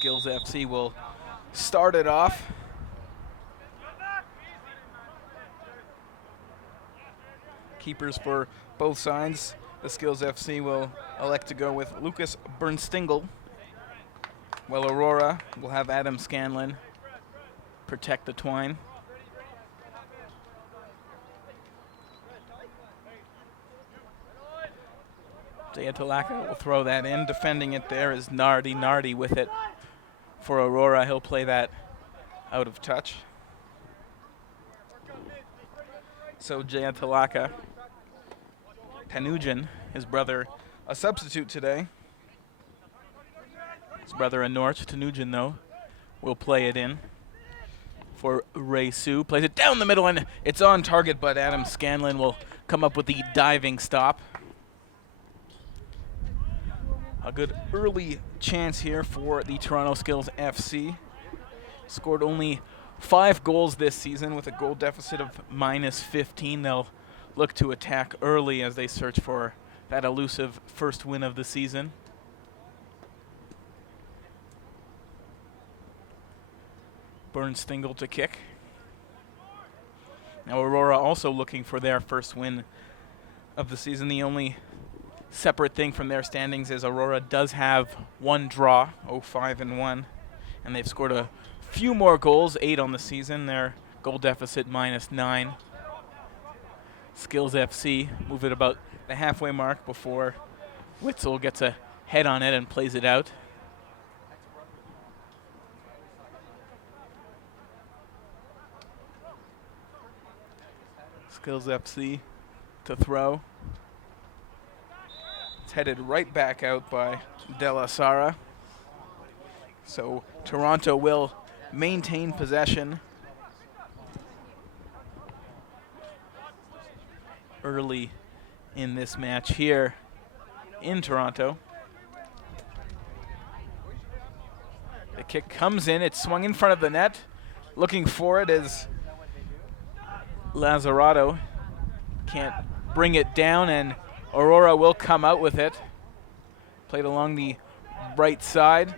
Skillz FC will start it off. Keepers for both sides. The Skillz FC will elect to go with Lucas Bernstingle, while Aurora will have Adam Scanlon protect the twine. Jayatolaka will throw that in. Defending it there is Nardi with it. For Aurora, he'll play that out of touch. So Jayatolaka, Tanujan, his brother, a substitute today. His brother in Norwich, Tanujan though, will play it in. For Ray Sue, plays it down the middle and it's on target, but Adam Scanlon will come up with the diving stop. A good early chance here for the Toronto Skillz FC. Scored only 5 goals this season with a goal deficit of -15. They'll look to attack early as they search for that elusive first win of the season. Bernstingle to kick. Now Aurora also looking for their first win of the season. The only separate thing from their standings is Aurora does have one draw, 0-5-1, and they've scored a few more goals, 8 on the season. Their goal deficit -9. Skillz FC move it about the halfway mark before Witzel gets a head on it and plays it out. Skillz FC to throw. It's headed right back out by De La Sara. So Toronto will maintain possession early in this match here in Toronto. The kick comes in, it's swung in front of the net. Looking for it is Lazzarato. Can't bring it down, and Aurora will come out with it. Played along the right side.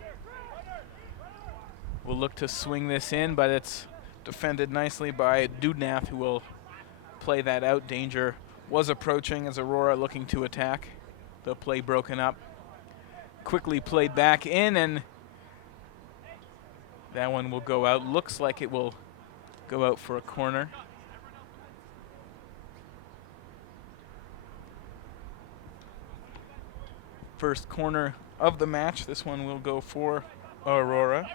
Will look to swing this in, but it's defended nicely by Dudnath, who will play that out. Danger was approaching as Aurora looking to attack. The play broken up. Quickly played back in, and that one will go out. Looks like it will go out for a corner. First corner of the match. This one will go for Aurora.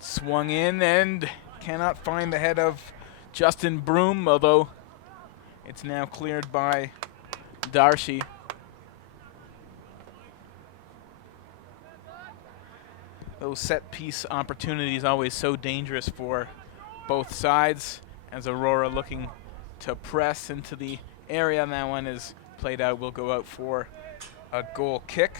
Swung in and cannot find the head of Justin Broom, although it's now cleared by Darshi. Those set piece opportunities always so dangerous for both sides, as Aurora looking to press into the area, and that one is played out, will go out for a goal kick.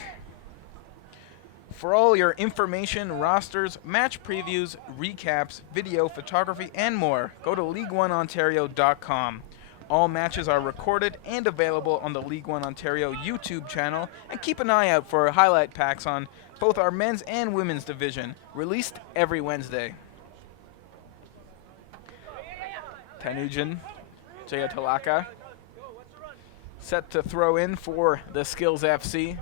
For all your information, rosters, match previews, recaps, video, photography, and more, go to League1Ontario.com. All matches are recorded and available on the League One Ontario YouTube channel, and keep an eye out for highlight packs on both our men's and women's division, released every Wednesday. Tanujan, Jayatolaka, set to throw in for the Skillz FC.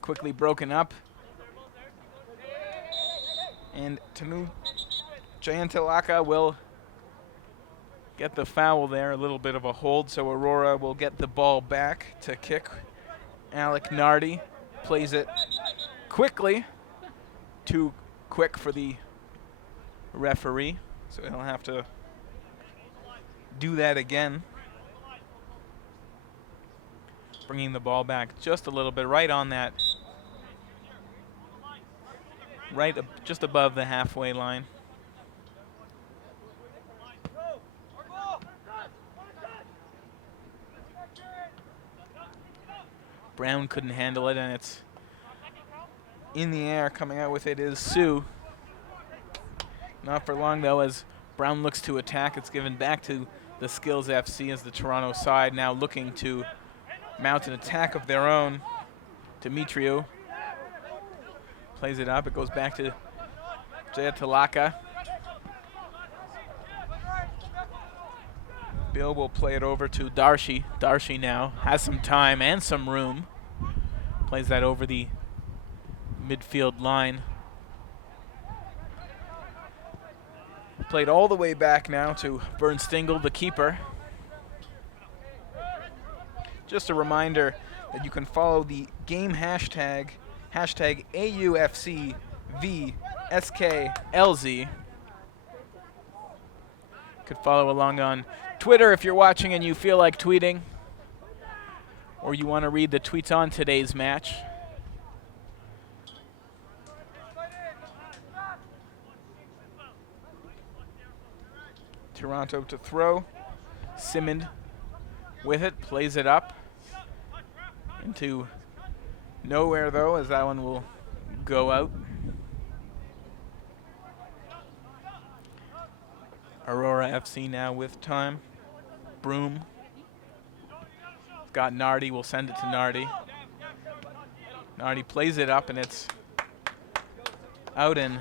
Quickly broken up. And Jayatolaka will get the foul there, a little bit of a hold, so Aurora will get the ball back to kick. Alec Nardi plays it quickly. Too quick for the referee, so he'll have to do that again. Bringing the ball back just a little bit, right on that, just above the halfway line. Brown couldn't handle it, and it's in the air. Coming out with it is Sue. Not for long, though, as Brown looks to attack. It's given back to the Skillz FC as the Toronto side now looking to mount an attack of their own. Dimitriou plays it up. It goes back to Jayatulaka. Bill will play it over to Darshi. Darshi now has some time and some room. Plays that over the midfield line. Played all the way back now to Bernstingle, the keeper. Just a reminder that you can follow the game hashtag AUFCVSKLZ. Could follow along on Twitter if you're watching and you feel like tweeting, or you want to read the tweets on today's match. Toronto to throw. Simond with it, plays it up into nowhere though, as that one will go out. Aurora FC now with time. Broom. Got Nardi, will send it to Nardi. Nardi plays it up and it's out and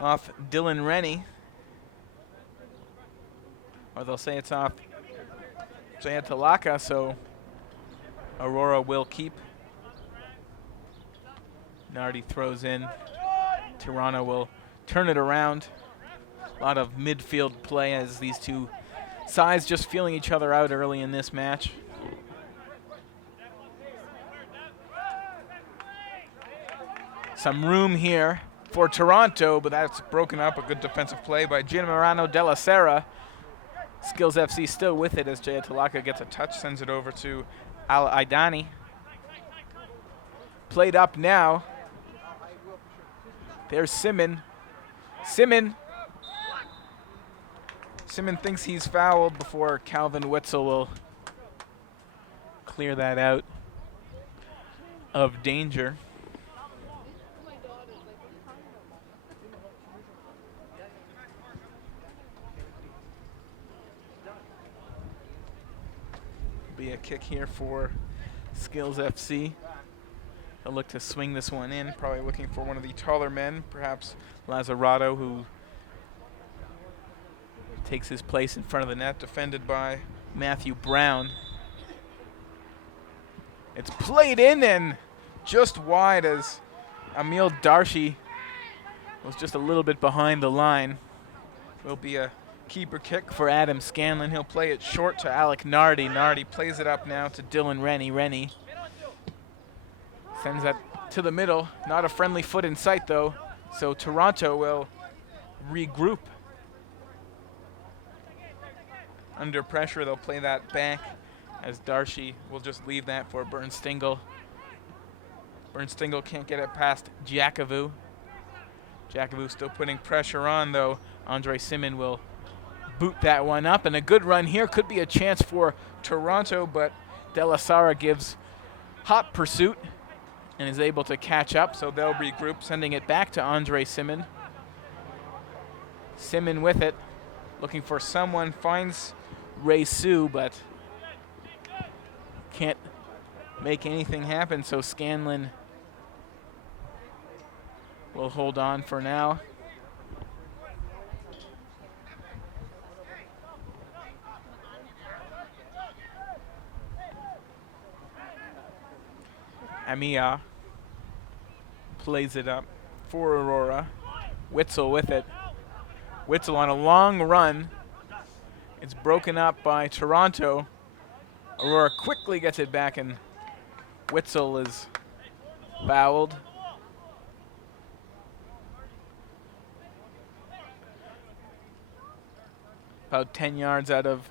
off Dylan Rennie. Or they'll say it's off Jayatulaka, so Aurora will keep. Nardi throws in. Toronto will turn it around. A lot of midfield play as these two sides just feeling each other out early in this match. Some room here for Toronto, but that's broken up. A good defensive play by Gianmarano Della Sera. Skillz FC still with it as Jayatulaka gets a touch, sends it over to Al Aidani. Played up now. There's Simon. Simon thinks he's fouled before Calvin Witzel will clear that out of danger. Be a kick here for Skillz FC. They'll look to swing this one in, probably looking for one of the taller men, perhaps Lazzarato, who takes his place in front of the net, defended by Matthew Brown. It's played in and just wide as Emil Darshi was just a little bit behind the line. Will be a keeper kick for Adam Scanlon. He'll play it short to Alec Nardi. Nardi plays it up now to Dylan Rennie. Rennie sends that to the middle. Not a friendly foot in sight though, so Toronto will regroup. Under pressure, they'll play that back as Darshi will just leave that for Bernstingle. Bernstingle can't get it past Jakovu. Jakovu still putting pressure on though. Andre Simon will boot that one up, and a good run here. Could be a chance for Toronto, but Della Sera gives hot pursuit and is able to catch up, so they'll regroup, sending it back to Andre Simon. Simon with it, looking for someone, finds Ray Sue, but can't make anything happen, so Scanlon will hold on for now. Amia plays it up for Aurora. Witzel with it. Witzel on a long run. It's broken up by Toronto. Aurora quickly gets it back, and Witzel is fouled. About 10 yards out of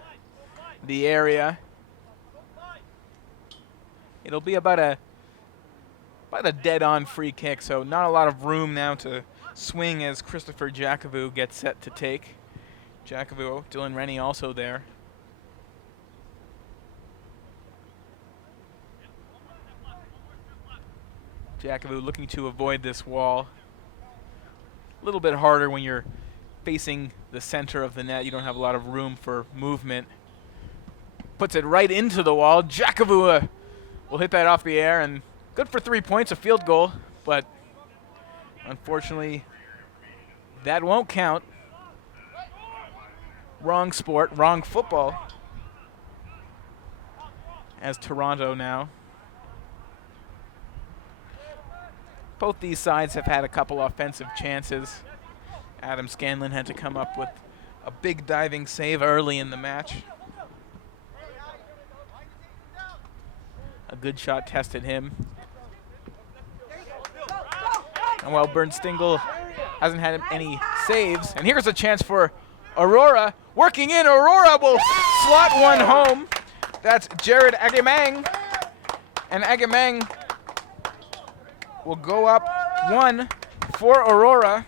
the area. It'll be about a dead-on free kick, so not a lot of room now to swing as Christopher Jakovu gets set to take. Jakovu, Dylan Rennie also there. Jakovu looking to avoid this wall. A little bit harder when you're facing the center of the net. You don't have a lot of room for movement. Puts it right into the wall. Jakavua will hit that off the air, and good for 3 points, a field goal, but unfortunately that won't count. Wrong sport, wrong football, as Toronto now. Both these sides have had a couple offensive chances. Adam Scanlon had to come up with a big diving save early in the match. A good shot tested him. And while Bernstingle hasn't had any saves, and here's a chance for Aurora. Working in, Aurora will slot one home. That's Jared Agamang. And Agamang will go up one for Aurora.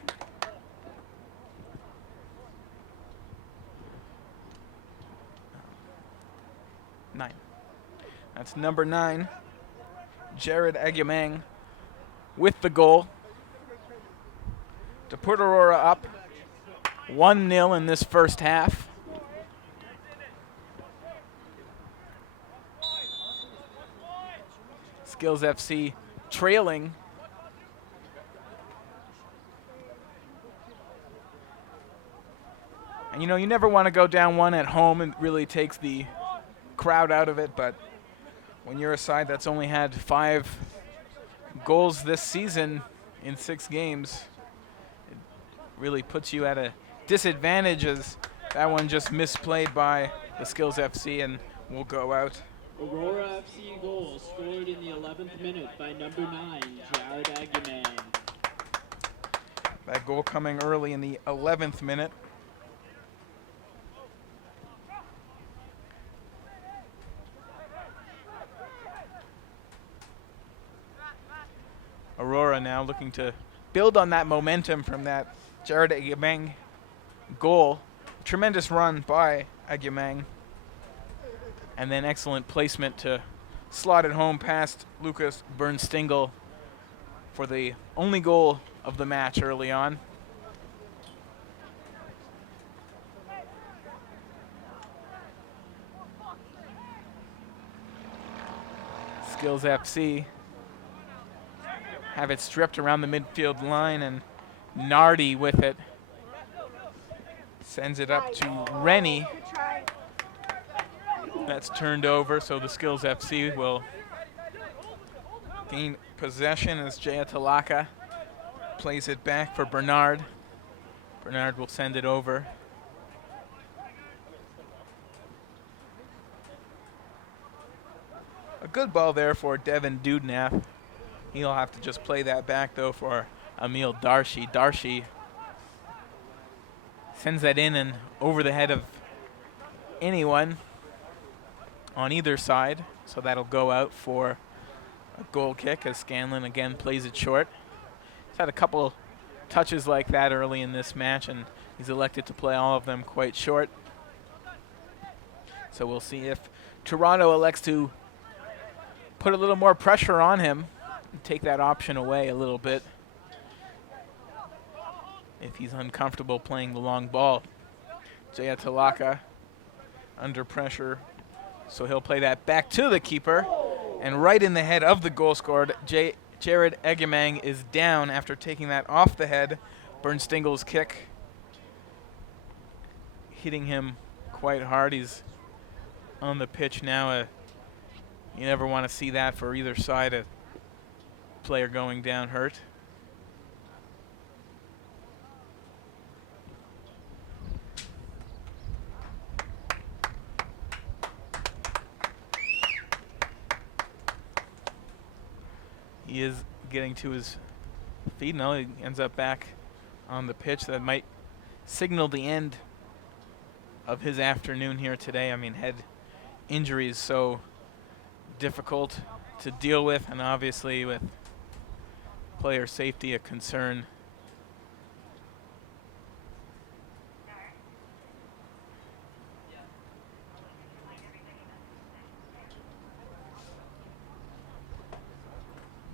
Nine. That's number 9, Jared Agamang, with the goal to put Aurora up 1-0 in this first half. Skillz FC trailing. And you know, you never want to go down one at home. It really takes the crowd out of it, but when you're a side that's only had 5 goals this season in 6 games, it really puts you at a disadvantage, as that one just misplayed by the Skillz FC and will go out. Aurora FC goal scored in the 11th minute by number 9, Jared Agamang. That goal coming early in the 11th minute. Aurora now looking to build on that momentum from that Jared Agamang goal. Tremendous run by Agamang. And then excellent placement to slot it home past Lucas Bernstingle for the only goal of the match early on. Skillz FC have it stripped around the midfield line, and Nardi with it. Sends it up to Rennie. That's turned over, so the Skillz FC will gain possession as Jaya Talaka plays it back for Bernard. Bernard will send it over. A good ball there for Devin Dudnath. He'll have to just play that back, though, for Emil Darshi. Darshi sends that in and over the head of anyone on either side, so that'll go out for a goal kick as Scanlon again plays it short. He's had a couple touches like that early in this match, and he's elected to play all of them quite short. So we'll see if Toronto elects to put a little more pressure on him and take that option away a little bit if he's uncomfortable playing the long ball. Jaya Talaka under pressure, so he'll play that back to the keeper, and right in the head of the goal scored. Jared Agamang is down after taking that off the head. Bernstingle's kick hitting him quite hard. He's on the pitch now. You never want to see that for either side, a player going down hurt. He is getting to his feet now. He ends up back on the pitch. That might signal the end of his afternoon here today. I mean, head injuries so difficult to deal with, and obviously with player safety a concern.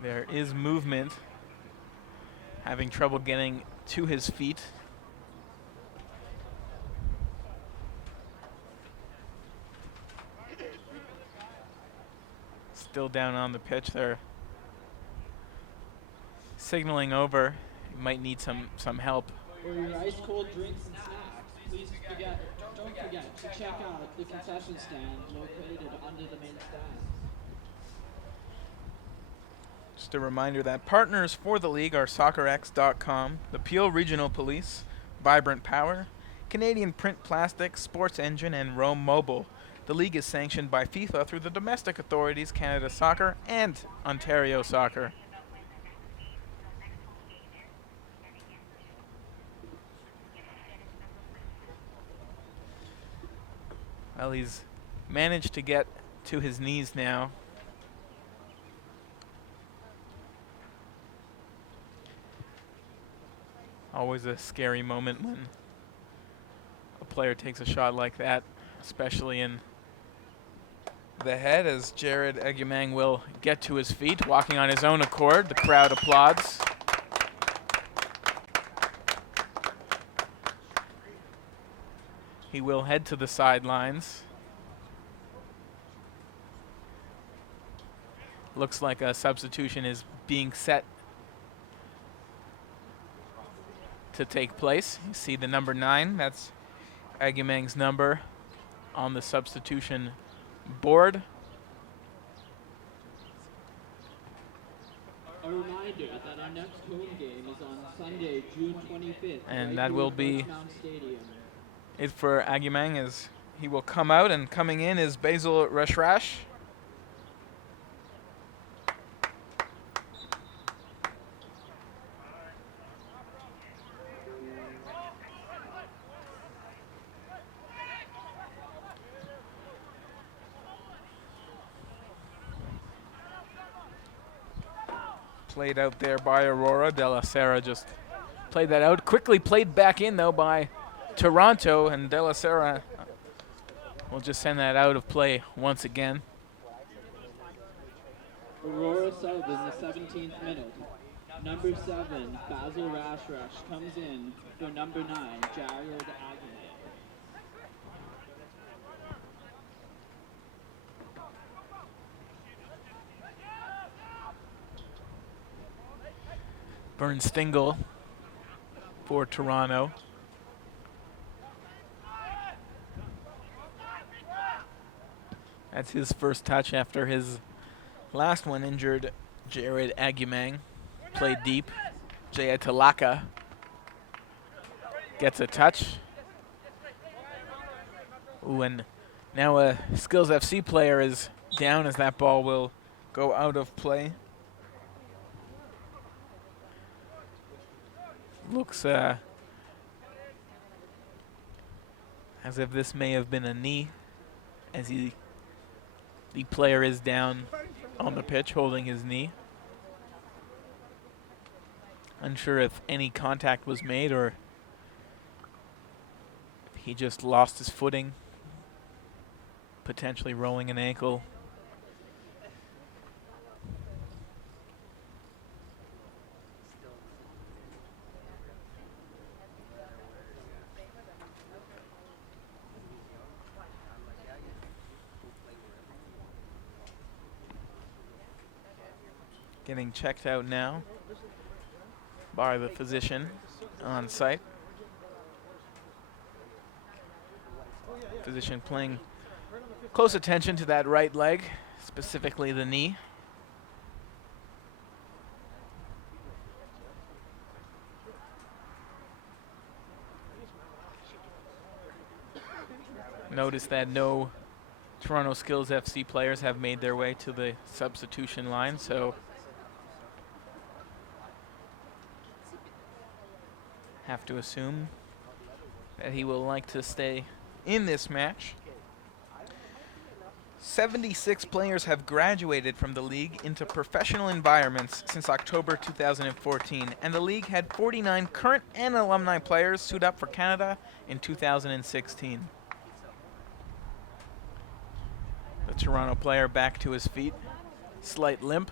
There is movement, having trouble getting to his feet. still down on the pitch. They're signaling over. You might need some help. For your ice cold drinks and snacks, please don't forget to check out the concession stand located under the main stand. Just a reminder that partners for the league are SoccerX.com, the Peel Regional Police, Vibrant Power, Canadian Print Plastic, Sports Engine, and Rome Mobile. The league is sanctioned by FIFA through the domestic authorities, Canada Soccer and Ontario Soccer. Well, he's managed to get to his knees now. Always a scary moment when a player takes a shot like that, especially in the head, as Jared Egumang will get to his feet, walking on his own accord. The crowd applauds. He will head to the sidelines. Looks like a substitution is being set to take place. You see the number 9, that's Egumang's number on the substitution board. A reminder that our next home game is on Sunday, June 25th. And right that here will at be Mount Stadium. it for Egumang, as he will come out, and coming in is Basil Rashrash. Played out there by Aurora. De La Serra just played that out. Quickly played back in, though, by Toronto, and De La Serra will just send that out of play once again. Aurora sub in the 17th minute. Number 7, Basil Rashrash comes in for number 9, Jared Agnew. Bernstengel for Toronto. That's his first touch after his last one injured Jared Agumang. Played deep. Jaya Talaka gets a touch. Ooh, and now a Skillz FC player is down as that ball will go out of play. Looks as if this may have been a knee, as the player is down on the pitch holding his knee. Unsure if any contact was made or if he just lost his footing, potentially rolling an ankle. Getting checked out now by the physician on site. Physician paying close attention to that right leg, specifically the knee. Notice that no Toronto Skillz FC players have made their way to the substitution line, so have to assume that he will like to stay in this match. 76 players have graduated from the league into professional environments since October 2014, and the league had 49 current and alumni players suit up for Canada in 2016. The Toronto player back to his feet, slight limp.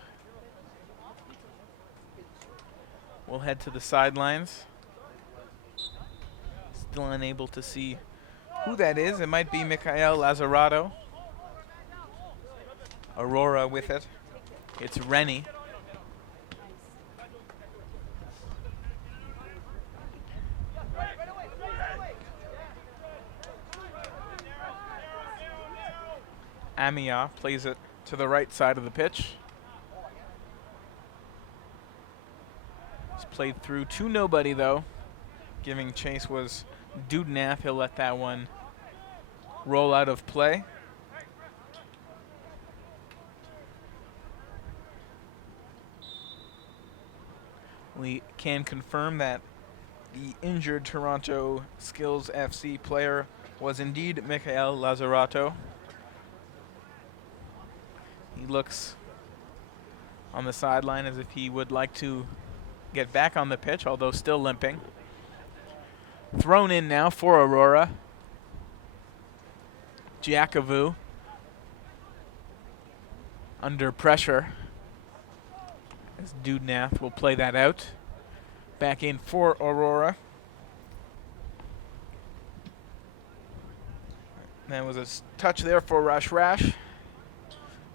We'll head to the sidelines. Still unable to see who that is. It might be Mikhail Lazzarato. Aurora with it. It's Rennie. Amia plays it to the right side of the pitch. It's played through to nobody, though. Giving chase was Dudnath. He'll let that one roll out of play. We can confirm that the injured Toronto Skillz FC player was indeed Mikhail Lazzarato. He looks on the sideline as if he would like to get back on the pitch, although still limping. Thrown in now for Aurora. Giacovu under pressure as Dudnath will play that out. Back in for Aurora. That was a touch there for Rash.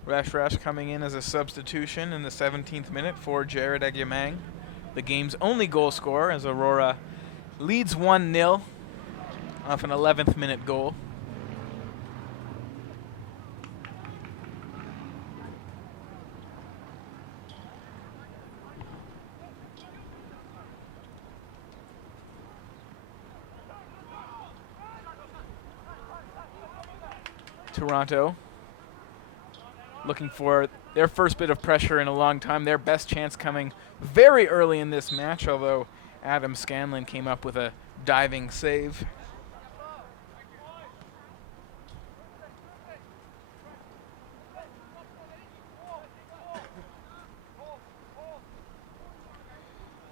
Rash coming in as a substitution in the 17th minute for Jared Agyemang, the game's only goal scorer, as Aurora leads 1-0 off an 11th minute goal. Toronto looking for their first bit of pressure in a long time. Their best chance coming very early in this match, although Adam Scanlon came up with a diving save.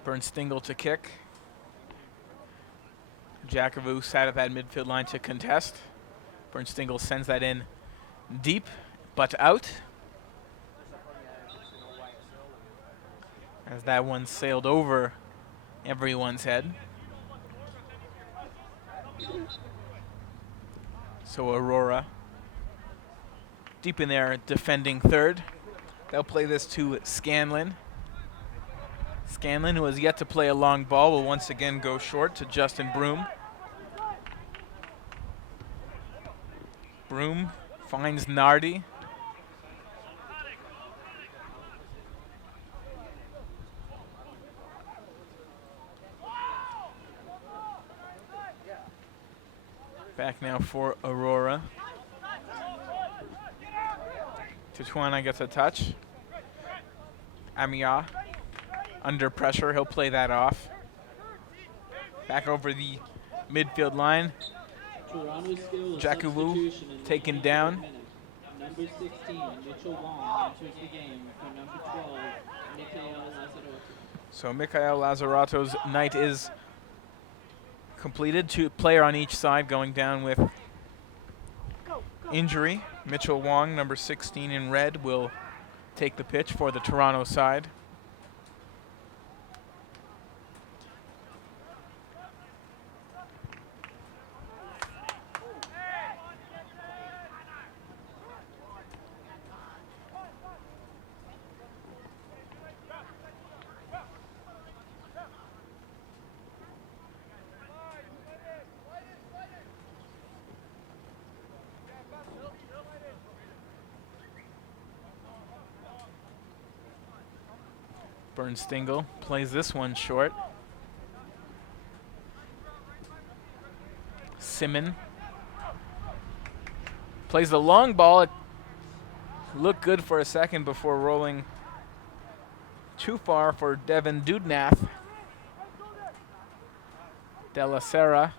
Bernstingle to kick. Giacovu sat at that midfield line to contest. Bernstingle sends that in deep, but out. As that one sailed over everyone's head. So Aurora deep in there defending third. They'll play this to Scanlon. Scanlon, who has yet to play a long ball, will once again go short to Justin Broom. Broom finds Nardi. Back now for Aurora. Tutuana gets a touch. Amia under pressure, he'll play that off. Back over the midfield line. Giacovu taken down. Number 16, Mitchell Wong enters the game for number 12, Mikhail Lazzarato. So Mikhail Lazzarato's night is completed. Two player on each side going down with injury. Mitchell Wong, number 16 in red, will take the pitch for the Toronto side. Bernstingle plays this one short. Simon plays the long ball. It looked good for a second before rolling too far for Devin Dudnath. De La Serra.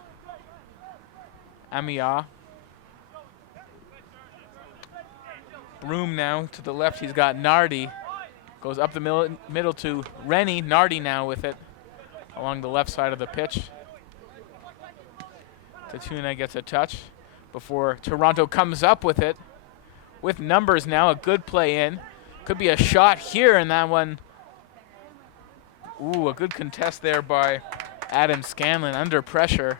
Amia. Broom now to the left. He's got Nardi. Goes up the middle to Rennie. Nardi now with it along the left side of the pitch. Tatuna gets a touch before Toronto comes up with it. With numbers now, a good play in. Could be a shot here, and that one. Ooh, a good contest there by Adam Scanlon under pressure.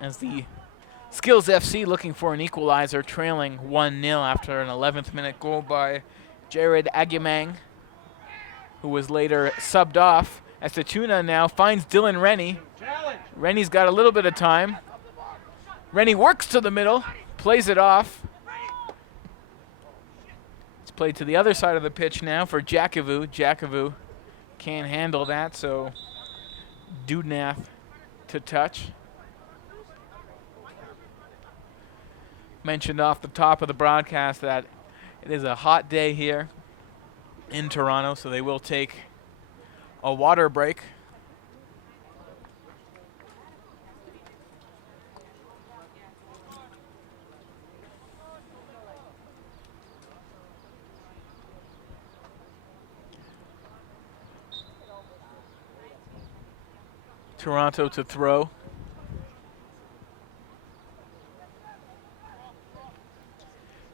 As the Skillz FC looking for an equalizer, trailing 1-0 after an 11th minute goal by Jared Agyemang, who was later subbed off, as Tatuna now finds Dylan Rennie. Rennie's got a little bit of time. Rennie works to the middle, plays it off. It's played to the other side of the pitch now for Jakovu. Jakovu can't handle that, so Dudnath to touch. Mentioned off the top of the broadcast that it is a hot day here in Toronto, so they will take a water break. Toronto to throw.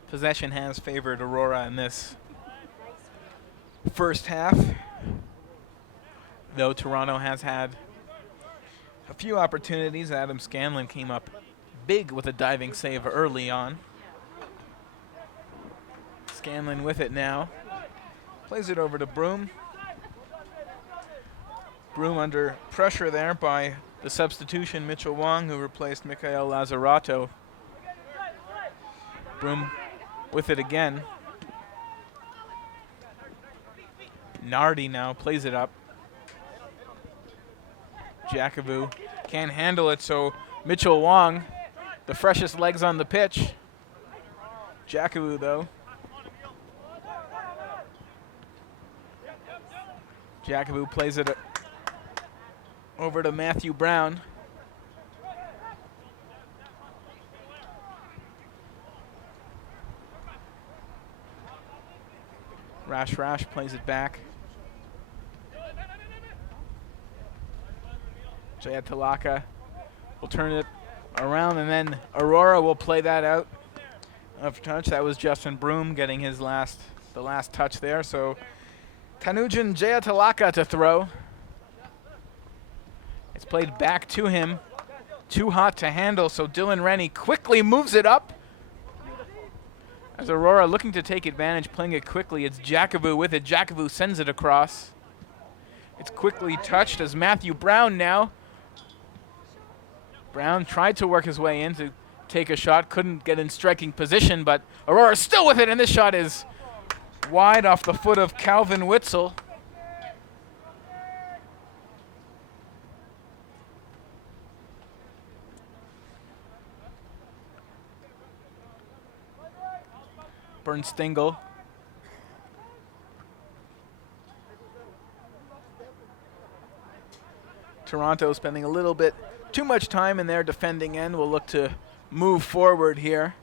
Possession has favored Aurora in this first half, though Toronto has had a few opportunities. Adam Scanlon came up big with a diving save early on. Scanlon with it now. Plays it over to Broom. Broom under pressure there by the substitution, Mitchell Wong, who replaced Mikael Lazzarato. Broom with it again. Nardi now plays it up. Jakovu can't handle it, so Mitchell Wong, the freshest legs on the pitch. Jakovu, though. Jakovu plays it over to Matthew Brown. Rash plays it back. Jaya Talaka will turn it around, and then Aurora will play that out of touch. That was Justin Broom getting the last touch there. So Tanujan Jaya Talaka to throw. It's played back to him. Too hot to handle, so Dylan Rennie quickly moves it up. As Aurora looking to take advantage, playing it quickly. It's Jakovu with it. Jakovu sends it across. It's quickly touched as Matthew Brown now. Brown tried to work his way in to take a shot. Couldn't get in striking position, but Aurora still with it, and this shot is wide off the foot of Calvin Witzel. Bernstengel. Toronto spending a little bit too much time in their defending end. Will look to move forward here.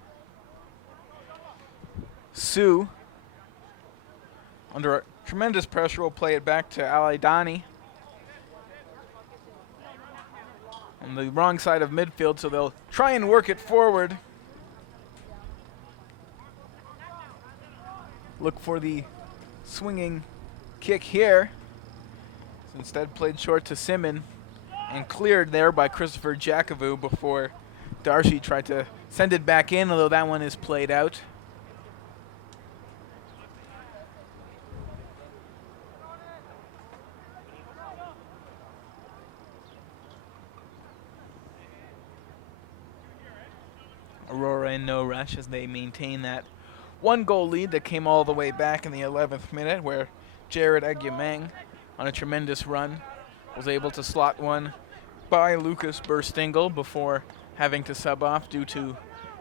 Sue, under tremendous pressure, will play it back to Alaidani. On the wrong side of midfield, so they'll try and work it forward. Look for the swinging kick here. Instead played short to Simon and cleared there by Christopher Jakovu before Darcy tried to send it back in, although that one is played out. Aurora in no rush as they maintain that one-goal lead that came all the way back in the 11th minute, where Jared Agyemang, on a tremendous run, was able to slot one by Lucas Bernstengel before having to sub off due to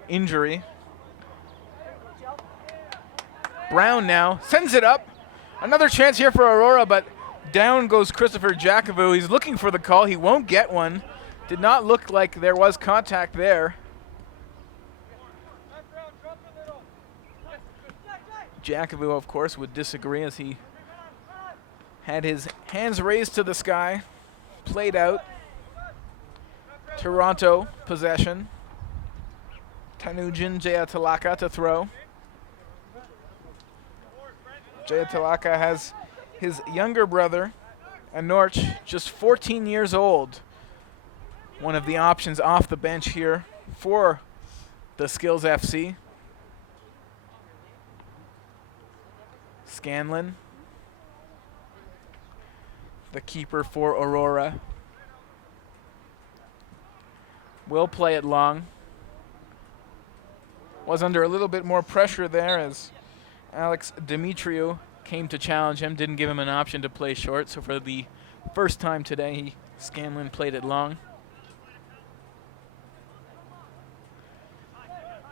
injury. Brown now sends it up. Another chance here for Aurora, but down goes Christopher Jakovu. He's looking for the call. He won't get one. Did not look like there was contact there. Jakovu, of course, would disagree as he had his hands raised to the sky. Played out. Toronto possession. Tanujan Jayatalaka to throw. Jayatalaka has his younger brother, Anorch, just 14 years old. One of the options off the bench here for the Skillz FC. Scanlon, the keeper for Aurora, will play it long. Was under a little bit more pressure there as Alex Dimitriou came to challenge him, didn't give him an option to play short. So for the first time today, Scanlon played it long.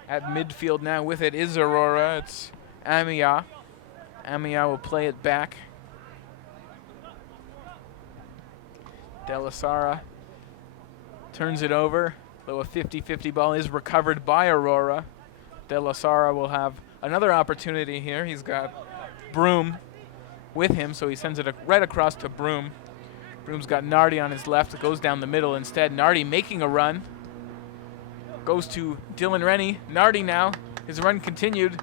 At midfield now with it is Aurora. It's Amia. Amia will play it back. De La Sara turns it over, though a 50-50 ball is recovered by Aurora. De La Sara will have another opportunity here. He's got Broom with him, so he sends it right across to Broom. Broom's got Nardi on his left. It goes down the middle instead. Nardi making a run. Goes to Dylan Rennie. Nardi now. His run continued.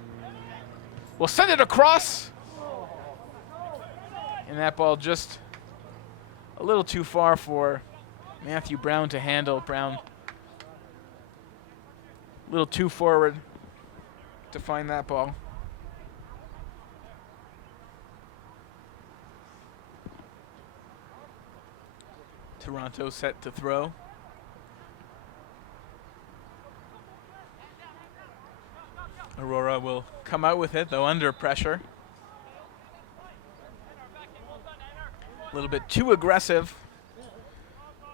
Will send it across. And that ball just a little too far for Matthew Brown to handle. Brown a little too forward to find that ball. Toronto set to throw. Aurora will come out with it, though under pressure. A little bit too aggressive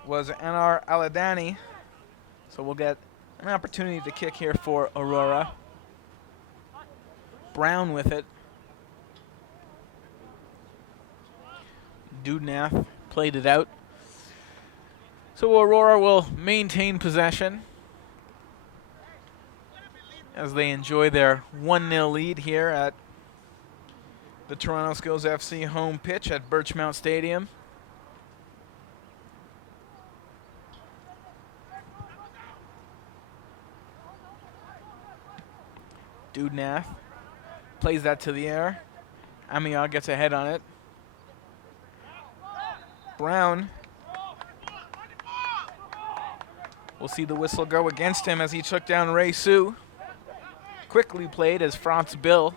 was Anar Aladani. So we'll get an opportunity to kick here for Aurora. Brown with it. Dudnath played it out. So Aurora will maintain possession as they enjoy their 1-0 lead here at the Toronto Skillz FC home pitch at Birchmount Stadium. Dudnath plays that to the air. Amiot gets ahead on it. Brown. We'll see the whistle go against him as he took down Ray Sue. Quickly played as Franz Bill.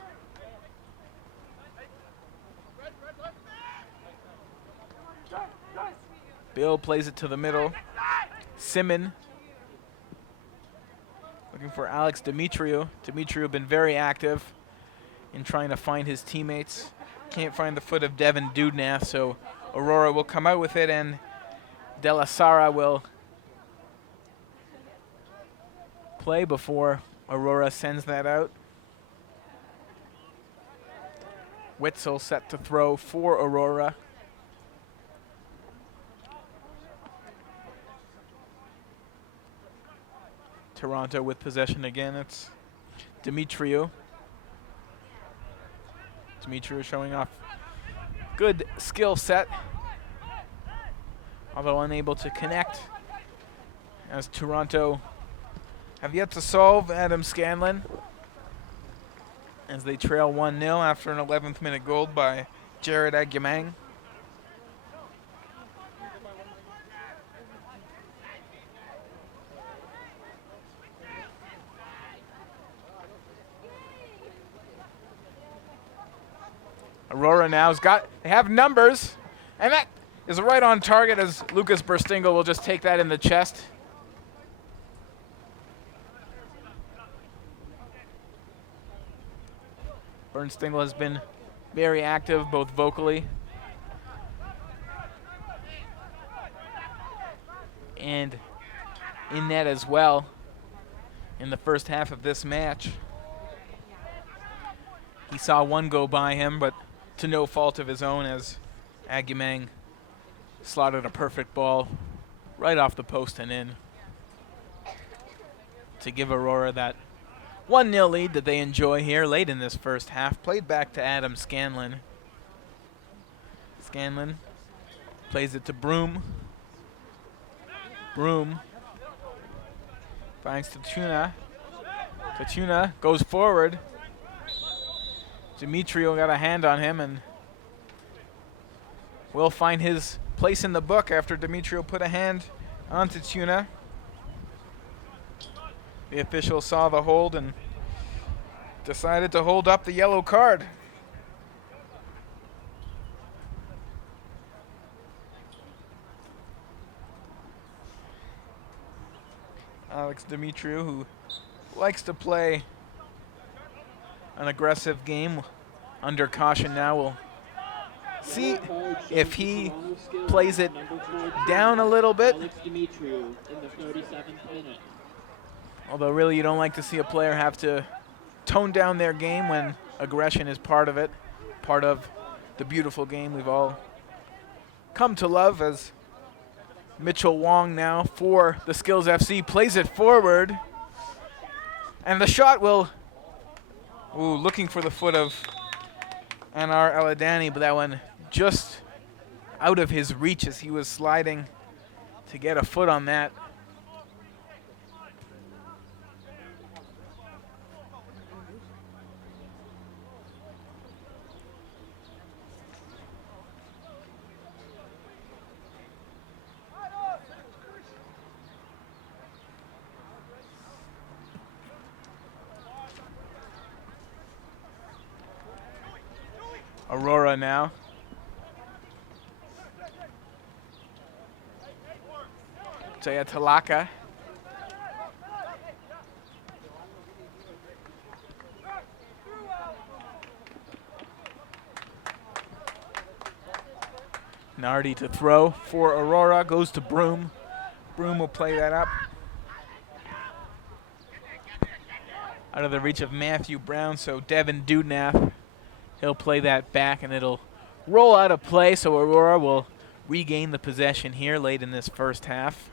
Bill plays it to the middle. Simon looking for Alex Dimitriou. Dimitriou been very active in trying to find his teammates. Can't find the foot of Devin Dudnath, so Aurora will come out with it, and De La Sara will play before Aurora sends that out. Witzel set to throw for Aurora. Toronto with possession again. It's Dimitriou. Dimitriou showing off good skill set, although unable to connect, as Toronto have yet to solve Adam Scanlon as they trail 1-0 after an 11th minute goal by Jared Agyemang. Aurora now they have numbers, and that is right on target as Lucas Burstingle will just take that in the chest. Burstingle has been very active, both vocally and in net as well in the first half of this match. He saw one go by him, but to no fault of his own, as Agyemang slotted a perfect ball right off the post and in to give Aurora that 1-0 lead that they enjoy here late in this first half. Played back to Adam Scanlon. Scanlon plays it to Broom. Broom finds Tatuna. Tatuna goes forward. Dimitriou got a hand on him and will find his place in the book after Dimitriou put a hand on Tatuna. The official saw the hold and decided to hold up the yellow card. Alex Dimitriou, who likes to play an aggressive game under caution now, will see if he plays it down a little bit. Alex Dimitriou in the 37th minute. Although really you don't like to see a player have to tone down their game when aggression is part of it, part of the beautiful game we've all come to love. As Mitchell Wong now for the Skillz FC plays it forward. And the shot will, looking for the foot of Anar Aladani, but that one just out of his reach as he was sliding to get a foot on that. Aurora now. Jaya Talaka. Nardi to throw for Aurora, goes to Broom. Broom will play that up. Out of the reach of Matthew Brown, so Devin Dudnath, he'll play that back and it'll roll out of play, so Aurora will regain the possession here late in this first half.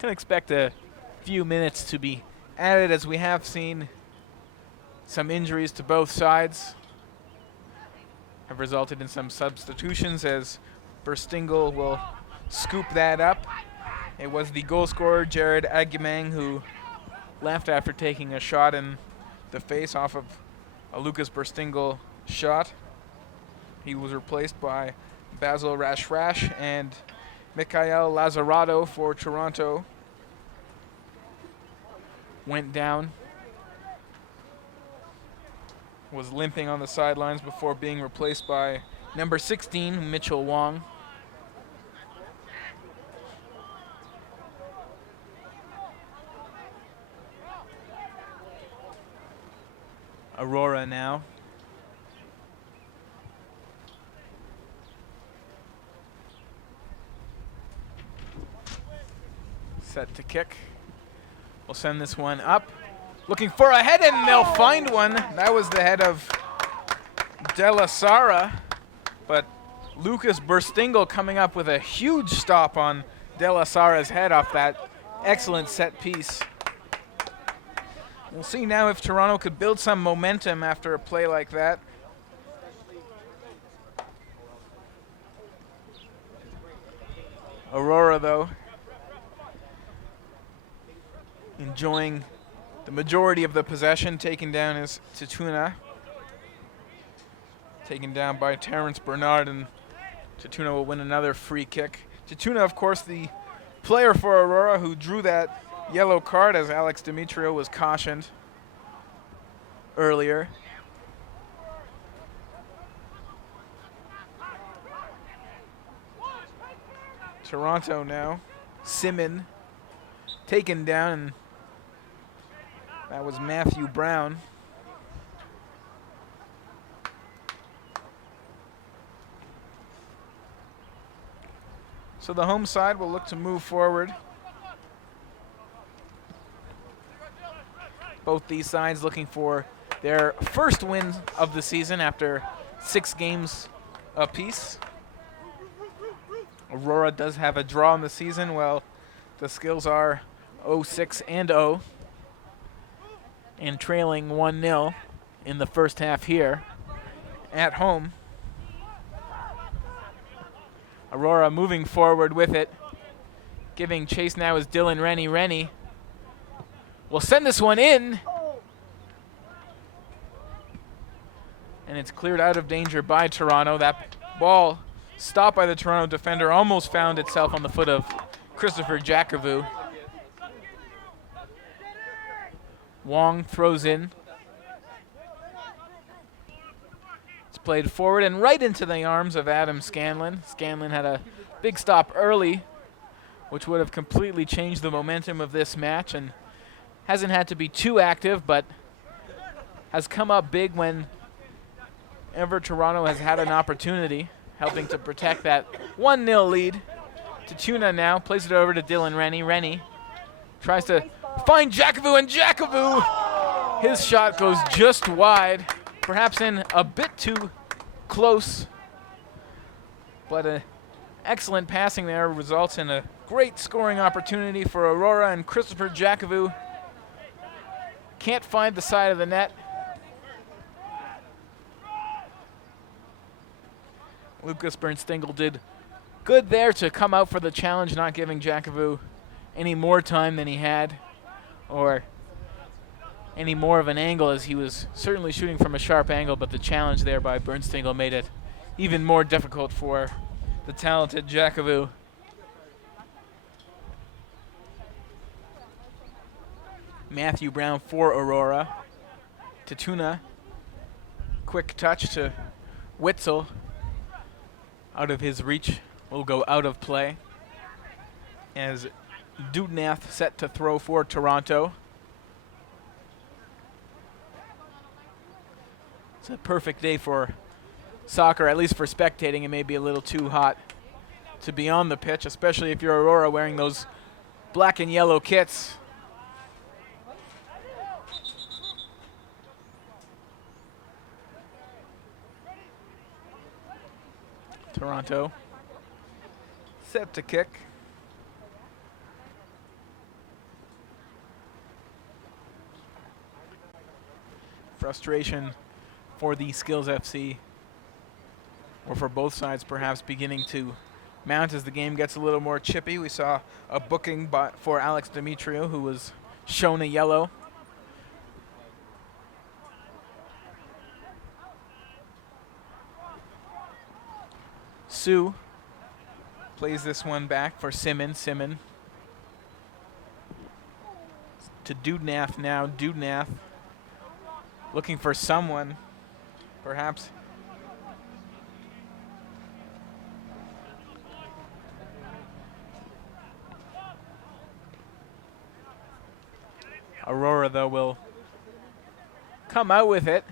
Can expect a few minutes to be added as we have seen some injuries to both sides have resulted in some substitutions as Berstingle will scoop that up. It was the goal scorer, Jared Agumang, who left after taking a shot in the face off of a Lucas Berstingle shot. He was replaced by Basil Rashrash and Mikhail Lazarato for Toronto. Went down. Was limping on the sidelines before being replaced by number 16, Mitchell Wong. Aurora now. Set to kick. We'll send this one up. Looking for a head, and they'll find one. That was the head of De La Sara, but Lucas Berstingle coming up with a huge stop on De La Sara's head off that excellent set piece. We'll see now if Toronto could build some momentum after a play like that. Aurora, though, enjoying the majority of the possession. Taken down is Tatuna. Taken down by Terrence Bernard, and Tatuna will win another free kick. Tatuna, of course, the player for Aurora who drew that yellow card as Alex Dimitriou was cautioned earlier. Toronto now. Simon taken down, and that was Matthew Brown. So the home side will look to move forward. Both these sides looking for their first win of the season after 6 games apiece. Aurora does have a draw in the season, while the Skillz are 0-6 and 0 and trailing 1-0 in the first half here at home. Aurora moving forward with it. Giving chase now is Dylan Rennie. Rennie will send this one in. And it's cleared out of danger by Toronto. That ball stopped by the Toronto defender almost found itself on the foot of Christopher Jakovu. Wong throws in. It's played forward and right into the arms of Adam Scanlon. Scanlon had a big stop early which would have completely changed the momentum of this match, and hasn't had to be too active, but has come up big whenever Toronto has had an opportunity, helping to protect that 1-0 lead. Tatuna now plays it over to Dylan Rennie. Rennie tries to find Jakovu, and Jakovu, his shot goes just wide, perhaps in a bit too close, but an excellent passing there results in a great scoring opportunity for Aurora, and Christopher Jakovu can't find the side of the net. Lucas Bernstengel did good there to come out for the challenge, not giving Jakovu any more time than he had, or any more of an angle, as he was certainly shooting from a sharp angle, but the challenge there by Bernstengel made it even more difficult for the talented Jakovu. Matthew Brown for Aurora. Tatuna, quick touch to Witzel. Out of his reach, will go out of play. As Dudnath set to throw for Toronto. It's a perfect day for soccer, at least for spectating. It may be a little too hot to be on the pitch, especially if you're Aurora wearing those black and yellow kits. Toronto set to kick. Frustration for the Skillz FC, or for both sides perhaps, beginning to mount as the game gets a little more chippy. We saw a booking for Alex Demetriou, who was shown a yellow. Sue plays this one back for Simon. Simon to Dudnath now. Dudnath looking for someone, perhaps. Aurora, though, will come out with it.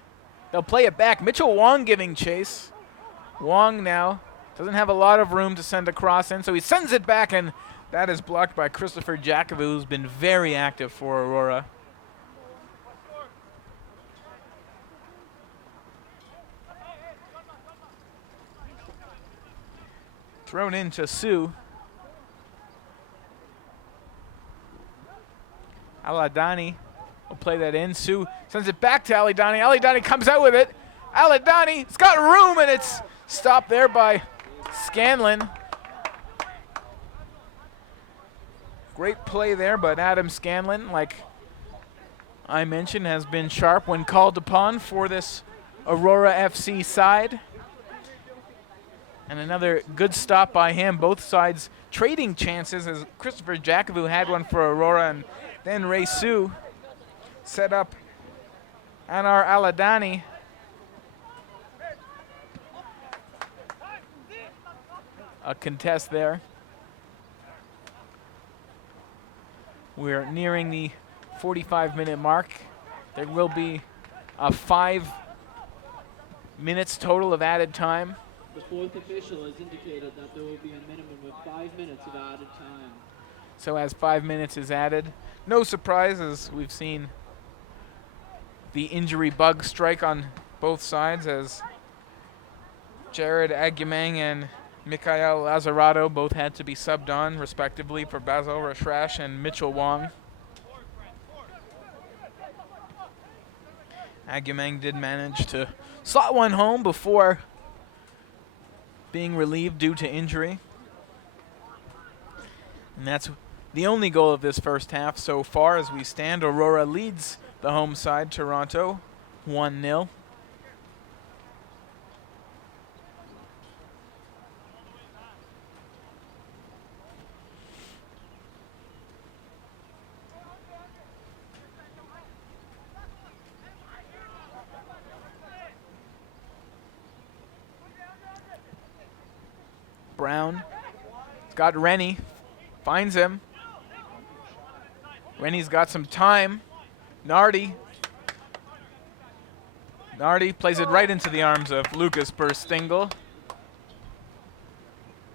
They'll play it back. Mitchell Wong giving chase. Wong now doesn't have a lot of room to send a cross in, so he sends it back, and that is blocked by Christopher Jakovu, who's been very active for Aurora. Thrown into Sue. Aladani will play that in. Sue sends it back to Aladani. Aladani comes out with it. Aladani, it's got room, and it's stopped there by Scanlon. Great play there, but Adam Scanlon, like I mentioned, has been sharp when called upon for this Aurora FC side. And another good stop by him. Both sides trading chances, as Christopher Jakovu had one for Aurora, and then Ray Sue set up Anar Aladani. A contest there. We're nearing the 45-minute mark. There will be a 5 minutes total of added time. The fourth official has indicated that there will be a minimum of 5 minutes of added time. So as 5 minutes is added, no surprise, as we've seen the injury bug strike on both sides, as Jared Agumang and Mikhail Lazarato both had to be subbed on, respectively, for Basil Rashrash and Mitchell Wong. Agumang did manage to slot one home before being relieved due to injury. And that's the only goal of this first half so far as we stand. Aurora leads the home side, Toronto, 1-0. Brown. It's got Rennie Finds him. Rennie's got some time. Nardi plays it right into the arms of Lucas Burstingle,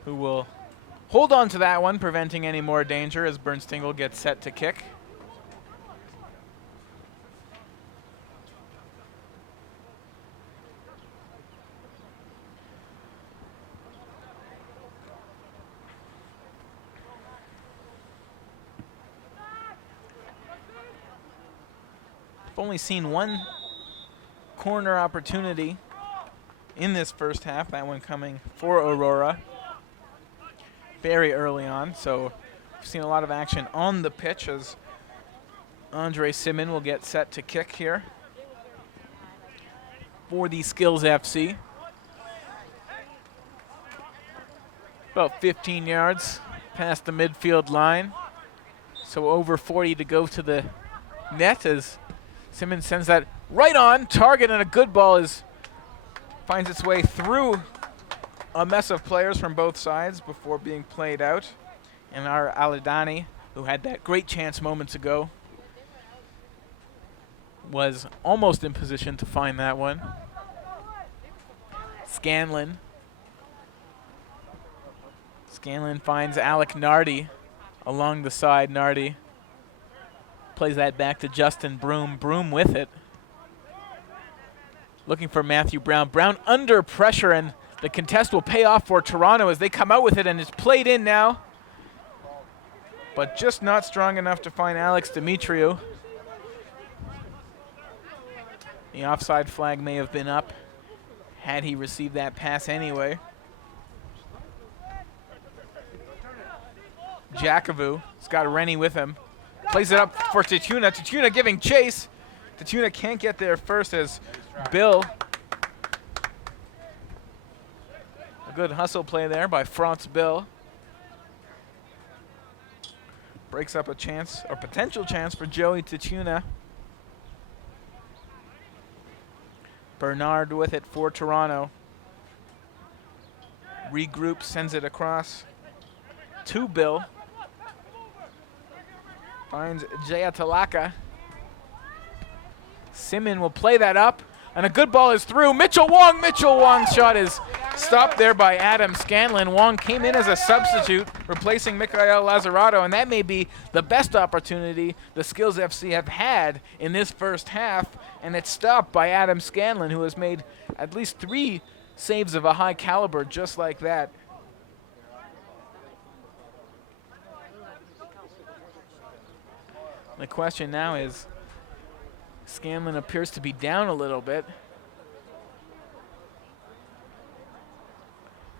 who will hold on to that one, preventing any more danger as Burstingle gets set to kick. I've only seen one corner opportunity in this first half, that one coming for Aurora very early on. So we've seen a lot of action on the pitch as Andre Simon will get set to kick here for the Skillz FC. About 15 yards past the midfield line. So over 40 to go to the net as Simmons sends that right on target, and a good ball finds its way through a mess of players from both sides before being played out. And our Aladani, who had that great chance moments ago, was almost in position to find that one. Scanlon finds Alec Nardi along the side. Nardi plays that back to Justin Broom. Broom with it. Looking for Matthew Brown. Brown under pressure, and the contest will pay off for Toronto as they come out with it, and it's played in now. But just not strong enough to find Alex Demetriou. The offside flag may have been up had he received that pass anyway. Jakovu has got Rennie with him. Plays it up for Tatuna. Tatuna giving chase. Tatuna can't get there first as Bill. A good hustle play there by France Bill. Breaks up a chance, or potential chance, for Joey Tatuna. Bernard with it for Toronto. Regroups, sends it across to Bill. Finds Jaya Talaka. Simon will play that up, and a good ball is through. Mitchell Wong's shot is stopped there by Adam Scanlon. Wong came in as a substitute, replacing Mikael Lazzarato, and that may be the best opportunity the Skillz FC have had in this first half, and it's stopped by Adam Scanlon, who has made at least 3 saves of a high caliber just like that. The question now is, Scanlon appears to be down a little bit.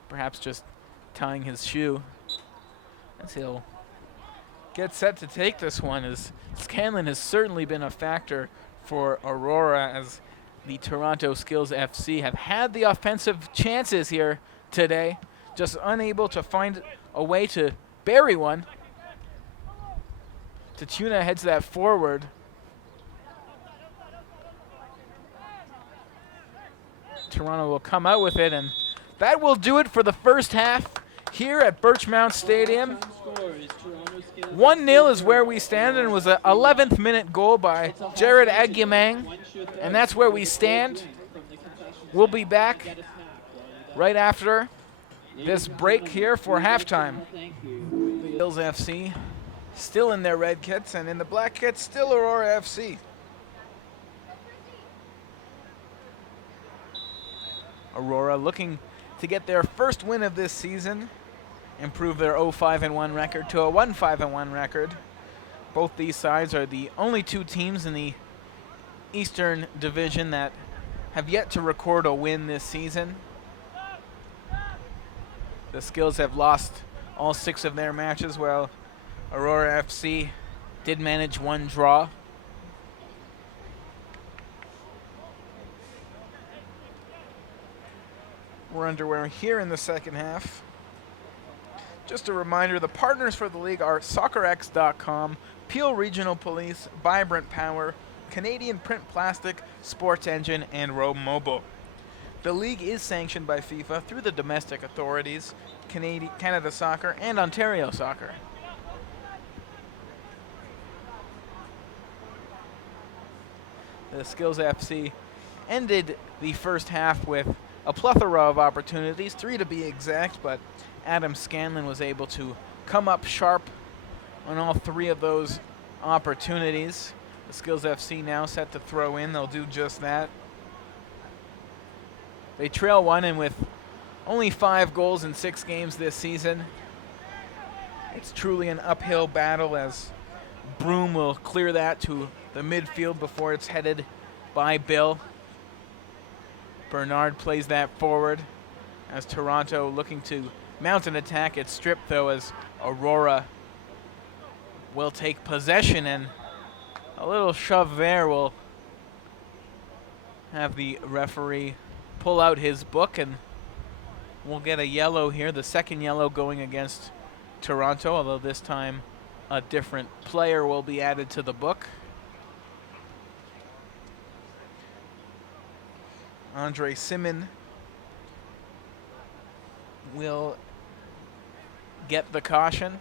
Perhaps just tying his shoe as he'll get set to take this one, as Scanlon has certainly been a factor for Aurora, as the Toronto Skillz FC have had the offensive chances here today, just unable to find a way to bury one. Tatuna heads that forward. Toronto will come out with it, and that will do it for the first half here at Birchmount Stadium. 1-0 is where we stand, and it was an 11th minute goal by Jared Agyemang, and that's where we stand. We'll be back right after this break here for halftime. Skillz FC still in their red kits, and in the black kits, still Aurora FC. Aurora looking to get their first win of this season, improve their 0-5-1 record to a 1-5-1 record. Both these sides are the only 2 teams in the Eastern Division that have yet to record a win this season. The Skillz have lost all 6 of their matches, while Aurora FC did manage 1 draw. We're underway here in the second half. Just a reminder, the partners for the league are SoccerX.com, Peel Regional Police, Vibrant Power, Canadian Print Plastic, Sports Engine, and Rome Mobile. The league is sanctioned by FIFA through the domestic authorities, Canada Soccer, and Ontario Soccer. the Skillz FC ended the first half with a plethora of opportunities, 3 to be exact, but Adam Scanlon was able to come up sharp on all 3 of those opportunities. The Skillz FC now set to throw in. They'll do just that. They trail 1, and with only 5 goals in 6 games this season, it's truly an uphill battle as Broom will clear that to the midfield before it's headed by Bill. Bernard plays that forward as Toronto looking to mount an attack. It's stripped, though, as Aurora will take possession, and a little shove there will have the referee pull out his book, and we'll get a yellow here, the second yellow going against Toronto, although this time a different player will be added to the book. Andre Simon will get the caution.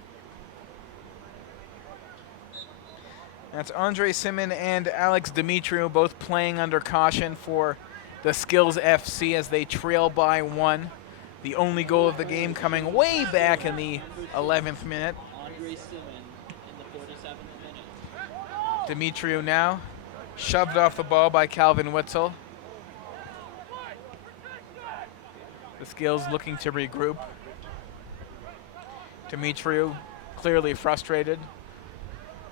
That's Andre Simon and Alex Dimitriou both playing under caution for the Skillz FC as they trail by 1. The only goal of the game coming way back in the 11th minute. Andre Simon in the 47th minute. Dimitriou now shoved off the ball by Calvin Witzel. The Skillz looking to regroup. Dimitriou clearly frustrated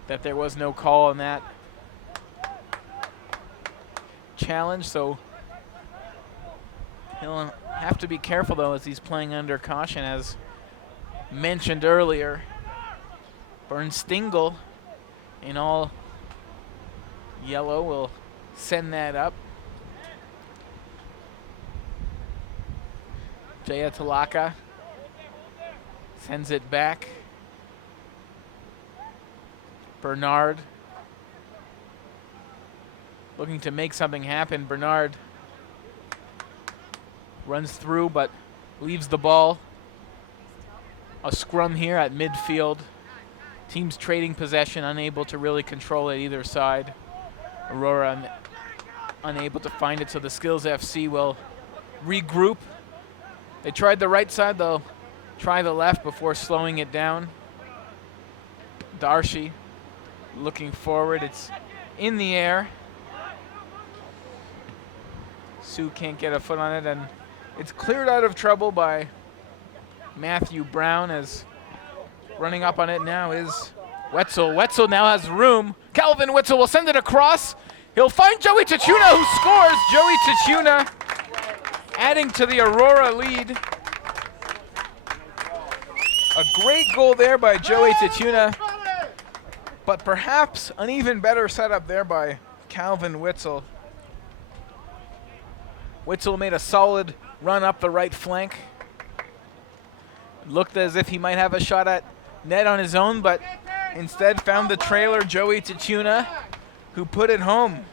that there was no call on that challenge, so he'll have to be careful, though, as he's playing under caution. As mentioned earlier, Bernstingle in all yellow will send that up. Jaya Talaka sends it back. Bernard looking to make something happen. Bernard runs through but leaves the ball. A scrum here at midfield. Teams trading possession, unable to really control it either side. Aurora unable to find it, so the Skillz FC will regroup. They tried the right side, they'll try the left before slowing it down. Darshi looking forward, it's in the air. Sue can't get a foot on it, and it's cleared out of trouble by Matthew Brown, as running up on it now is Wetzel. Wetzel now has room. Calvin Wetzel will send it across. He'll find Joey Tachuna, who scores. Joey Tachuna adding to the Aurora lead. A great goal there by Joey Tachuna, but perhaps an even better setup there by Calvin Witzel. Witzel made a solid run up the right flank. Looked as if he might have a shot at net on his own, but instead found the trailer, Joey Tachuna, who put it home.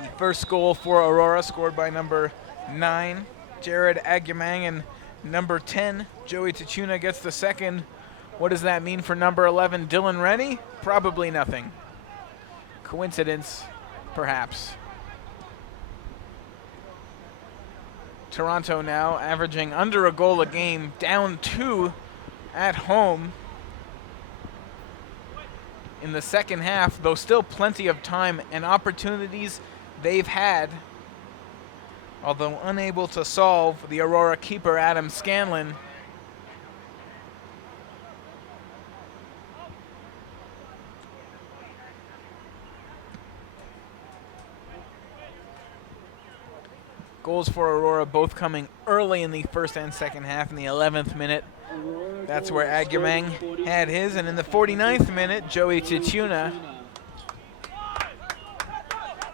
The first goal for Aurora, scored by number 9, Jared Agumang, and number 10, Joey Tachuna, gets the second. What does that mean for number 11, Dylan Rennie? Probably nothing. Coincidence, perhaps. Toronto now averaging under a goal a game, down 2 at home in the second half, though still plenty of time and opportunities they've had. Although unable to solve, the Aurora keeper, Adam Scanlon, goals for Aurora both coming early in the first and second half. In the 11th minute, that's where Agumang had his. And in the 49th minute, Joey Tachuna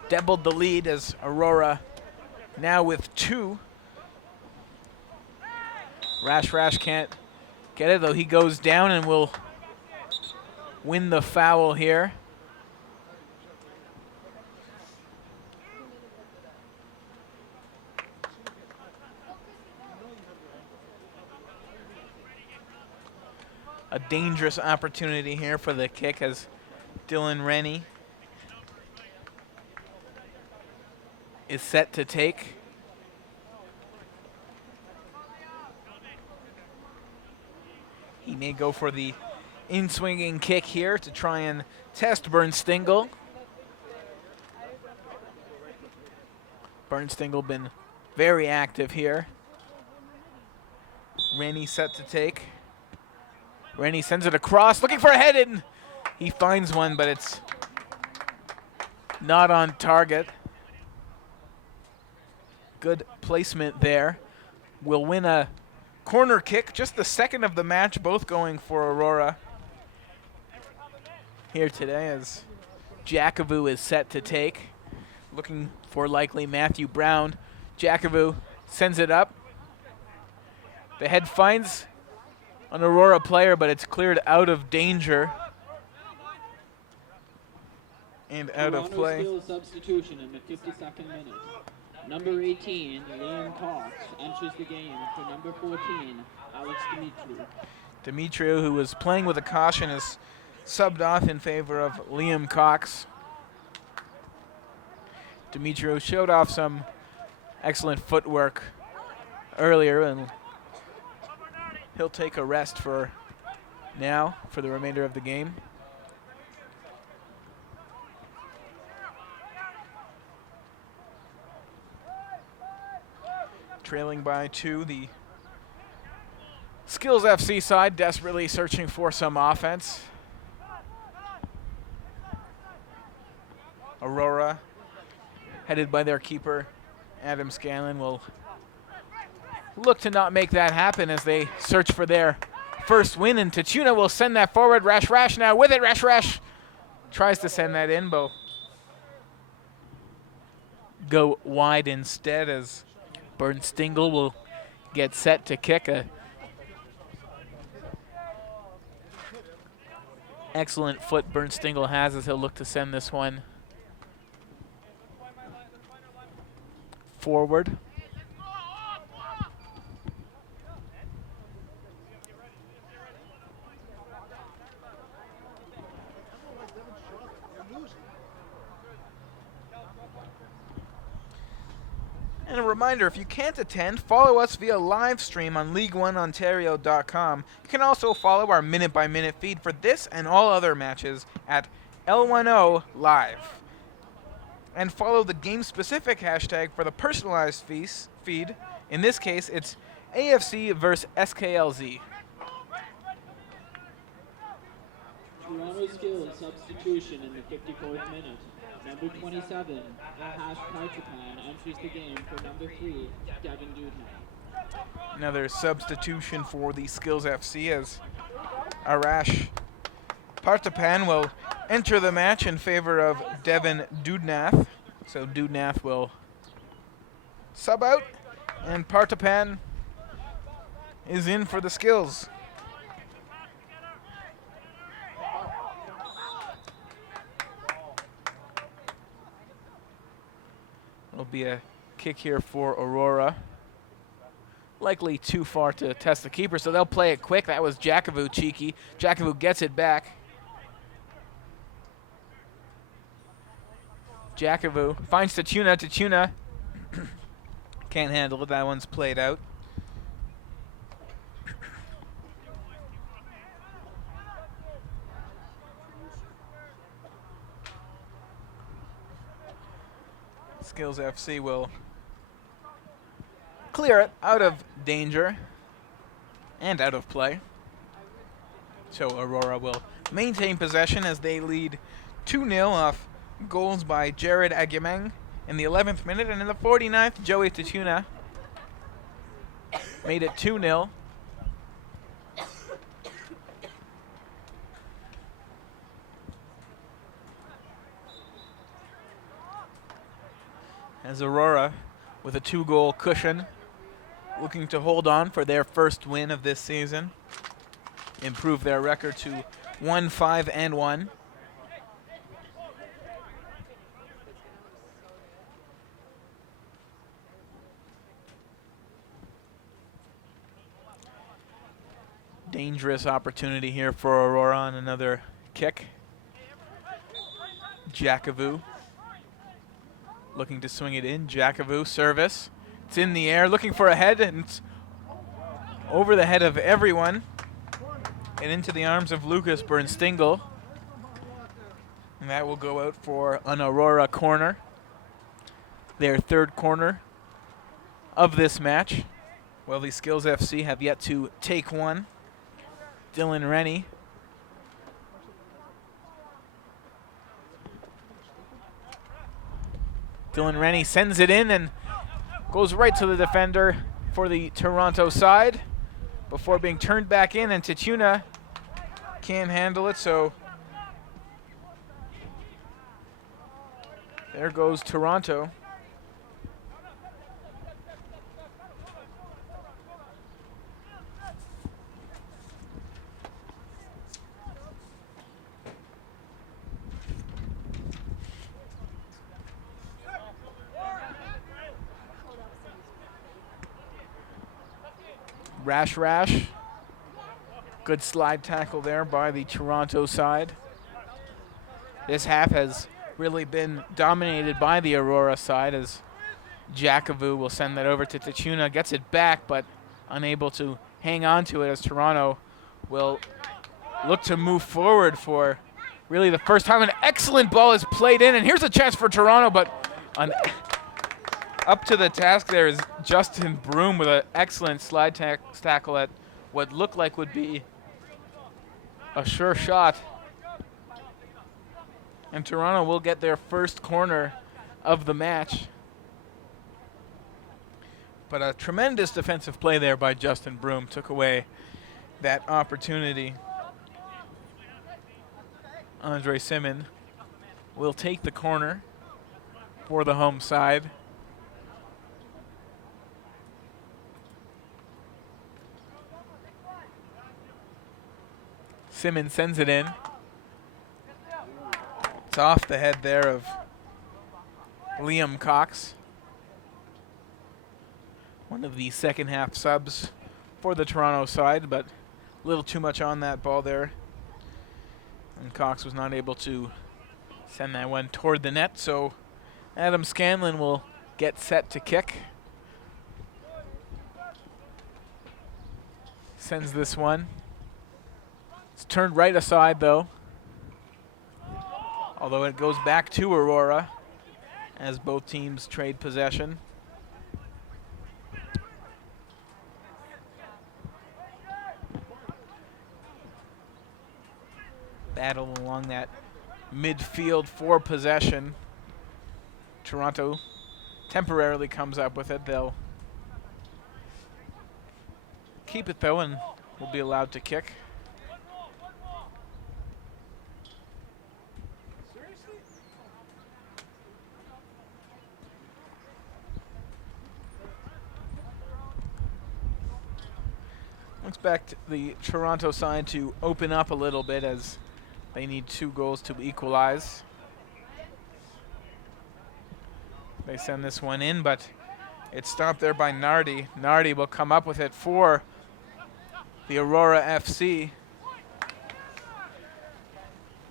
doubled the lead as Aurora now with 2. Rash can't get it, though he goes down and will win the foul here. a dangerous opportunity here for the kick as Dylan Rennie is set to take. He may go for the in-swinging kick here to try and test Bernstingle. Bernstingle been very active here. Rennie set to take. Rennie sends it across, looking for a head, and he finds one, but it's not on target. Good placement there. Will win a corner kick, just the second of the match, both going for Aurora here today as Jackavu is set to take. Looking for likely Matthew Brown. Jackavu sends it up. The head finds an Aurora player, but it's cleared out of danger and out of play. Skillz substitution in the 52nd minute. Number 18, Liam Cox, enters the game for number 14, Alex Dimitriou. Dimitriou, who was playing with a caution, is subbed off in favor of Liam Cox. Dimitriou showed off some excellent footwork earlier, and he'll take a rest for now for the remainder of the game. Trailing by 2, the Skillz FC side desperately searching for some offense. Aurora, headed by their keeper, Adam Scanlon, will look to not make that happen as they search for their first win, and Tachuna will send that forward. Rash now with it. Rash tries to send that in, but go wide instead as Bernstingle will get set to kick. A excellent foot Bernstingle has as he'll look to send this one forward. And a reminder, if you can't attend, follow us via live stream on League1Ontario.com. You can also follow our minute-by-minute feed for this and all other matches at L1O Live. And follow the game-specific hashtag for the personalized feed. In this case, it's AFC versus SKLZ. Toronto Skillz substitution in the 54th minute. Number 27, Ahash Parchapan, enters the game for number 3, Devin Dudney. Another substitution for the Skillz FC as Arash Partapan will enter the match in favor of Devin Dudnath. So Dudnath will sub out, and Partapan is in for the Skillz. It'll be a kick here for Aurora. Likely too far to test the keeper, so they'll play it quick. That was Jackavu cheeky. Jackavu gets it back. Jackavu finds Tachuna. Tachuna can't handle it. That one's played out. Skillz FC will clear it out of danger and out of play. So Aurora will maintain possession as they lead 2-0 off goals by Jared Agyemeng in the 11th minute, and in the 49th, Joey Tachuna made it 2-0. As Aurora, with a 2-goal cushion, looking to hold on for their first win of this season, improve their record to 1-5-1. dangerous opportunity here for Aurora on another kick. Jackavu looking to swing it in. Jackavu service. It's in the air, looking for a head, and it's over the head of everyone and into the arms of Lucas Bernstingle. And that will go out for an Aurora corner. Their third corner of this match. Well, the Skillz FC have yet to take one. Dylan Rennie. Dylan Rennie sends it in and goes right to the defender for the Toronto side before being turned back in, and Tituna can't handle it, so there goes Toronto. Rash. Good slide tackle there by the Toronto side. This half has really been dominated by the Aurora side, as Jackavu will send that over to Tituna. Gets it back, but unable to hang on to it, as Toronto will look to move forward for really the first time. An excellent ball is played in, and here's a chance for Toronto, but up to the task there is Justin Broom with an excellent slide tackle at what looked like would be a sure shot. And Toronto will get their first corner of the match. But a tremendous defensive play there by Justin Broom took away that opportunity. Andre Simon will take the corner for the home side. Simon sends it in. It's off the head there of Liam Cox, one of the second half subs for the Toronto side, but a little too much on that ball there. And Cox was not able to send that one toward the net, so Adam Scanlon will get set to kick. Sends this one. It's turned right aside, though, although it goes back to Aurora as both teams trade possession. Battle along that midfield for possession. Toronto temporarily comes up with it. They'll keep it, though, and will be allowed to kick. Expect the Toronto side to open up a little bit, as they need 2 goals to equalize. They send this one in, but it's stopped there by Nardi. Nardi will come up with it for the Aurora FC.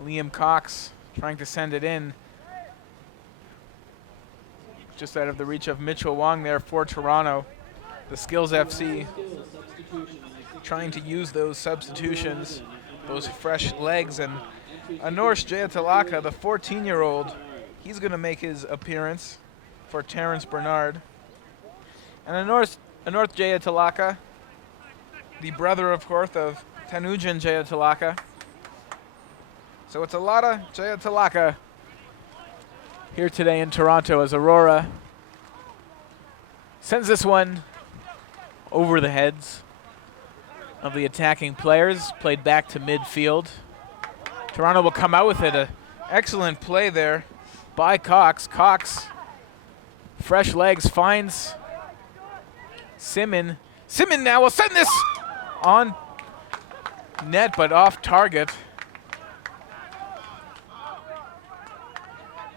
Liam Cox trying to send it in. Just out of the reach of Mitchell Wong there for Toronto. The Skillz FC trying to use those substitutions, those fresh legs, and Anorsh Jayatalaka, the 14-year-old, he's going to make his appearance for Terrence Bernard. And Anorsh Jayatalaka, the brother, of course, of Tanujan Jayatalaka. So it's a lot of Jayatalaka here today in Toronto, as Aurora sends this one over the heads of the attacking players, played back to midfield. Toronto will come out with it. An excellent play there by Cox. Cox, fresh legs, finds Simon. Simon now will send this on net, but off target.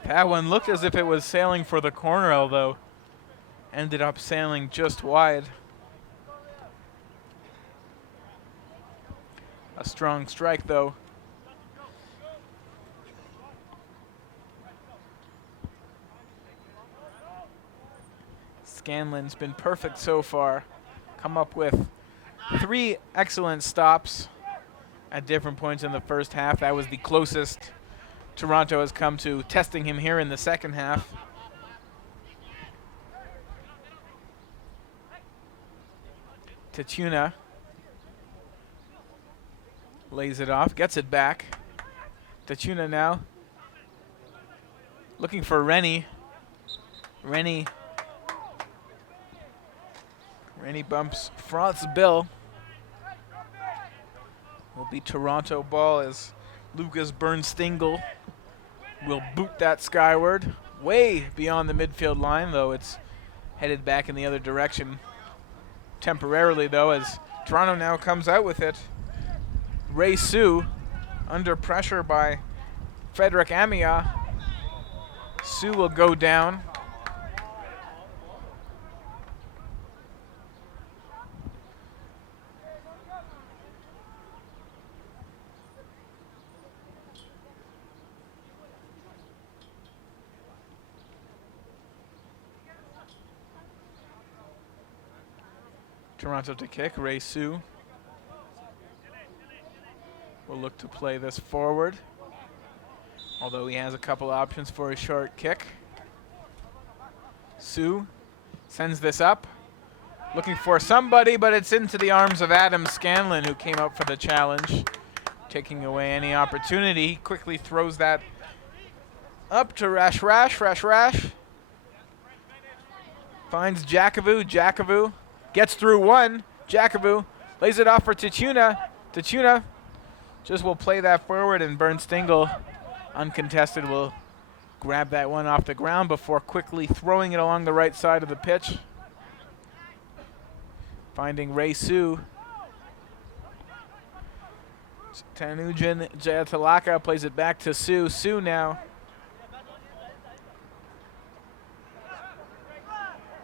That one looked as if it was sailing for the corner, although ended up sailing just wide. A strong strike, though. Scanlon's been perfect so far. Come up with 3 excellent stops at different points in the first half. That was the closest Toronto has come to testing him here in the second half. Tatuna lays it off, gets it back. Tatuna now looking for Rennie. Rennie bumps Franz Bill. Will be Toronto ball as Lucas Bernstingel will boot that skyward. Way beyond the midfield line, though it's headed back in the other direction temporarily, though, as Toronto now comes out with it. Ray Sue under pressure by Frederick Amia. Sue will go down. Toronto to kick. Ray Sue will look to play this forward, although he has a couple options for a short kick. Sue sends this up, looking for somebody, but it's into the arms of Adam Scanlon, who came up for the challenge, taking away any opportunity. He quickly throws that up to Rash. Finds Jakovu. Jakovu gets through one. Jakovu lays it off for Tatuna. Tatuna just will play that forward, and Bernstingel, uncontested, will grab that one off the ground before quickly throwing it along the right side of the pitch. Finding Ray Sue. Tanujan Jayatalaka plays it back to Sue. Sue now.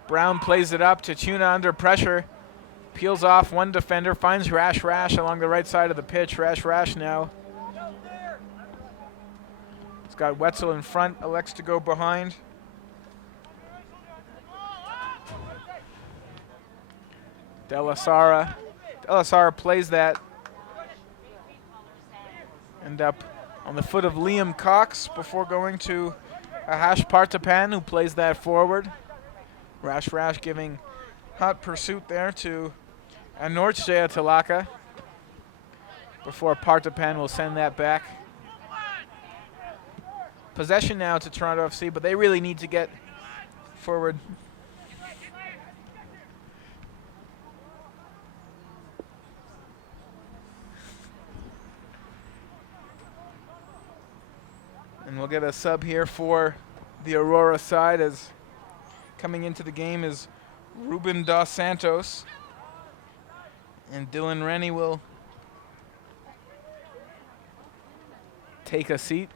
Brown plays it up to Tuna under pressure. Peels off one defender, finds Rash along the right side of the pitch. Rash now. He's got Wetzel in front, elects to go behind. Delasara plays that. End up on the foot of Liam Cox before going to Ahash Partapan, who plays that forward. Rash giving hot pursuit there to Anorch Jayatalaka before Partapan will send that back. Possession now to Toronto FC, but they really need to get forward. And we'll get a sub here for the Aurora side, as coming into the game is Ruben Dos Santos. And Dylan Rennie will take a seat.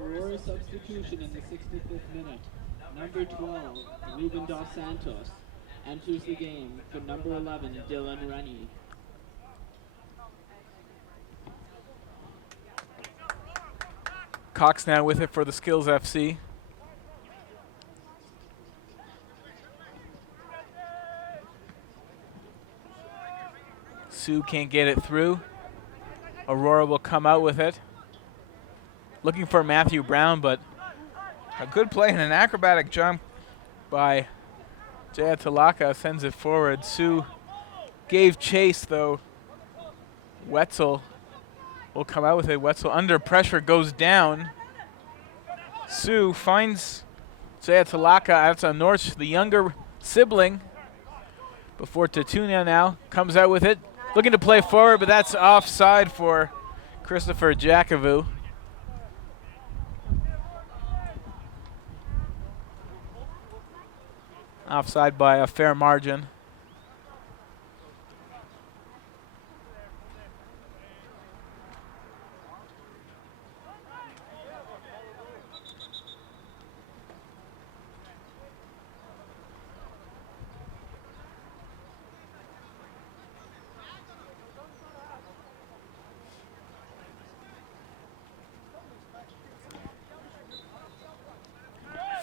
Aurora substitution in the 65th minute. Number 12, Ruben Dos Santos, enters the game for number 11, Dylan Rennie. Cox now with it for the Skillz FC. Sue can't get it through. Aurora will come out with it. Looking for Matthew Brown, but a good play and an acrobatic jump by Jayatalaka sends it forward. Sue gave chase, though. Wetzel will come out with it. Wetzel under pressure goes down. Sue finds Jayatalaka. That's Anorch, the younger sibling. Before Tatuna now comes out with it. Looking to play forward, but that's offside for Christopher Jakovu. Offside by a fair margin.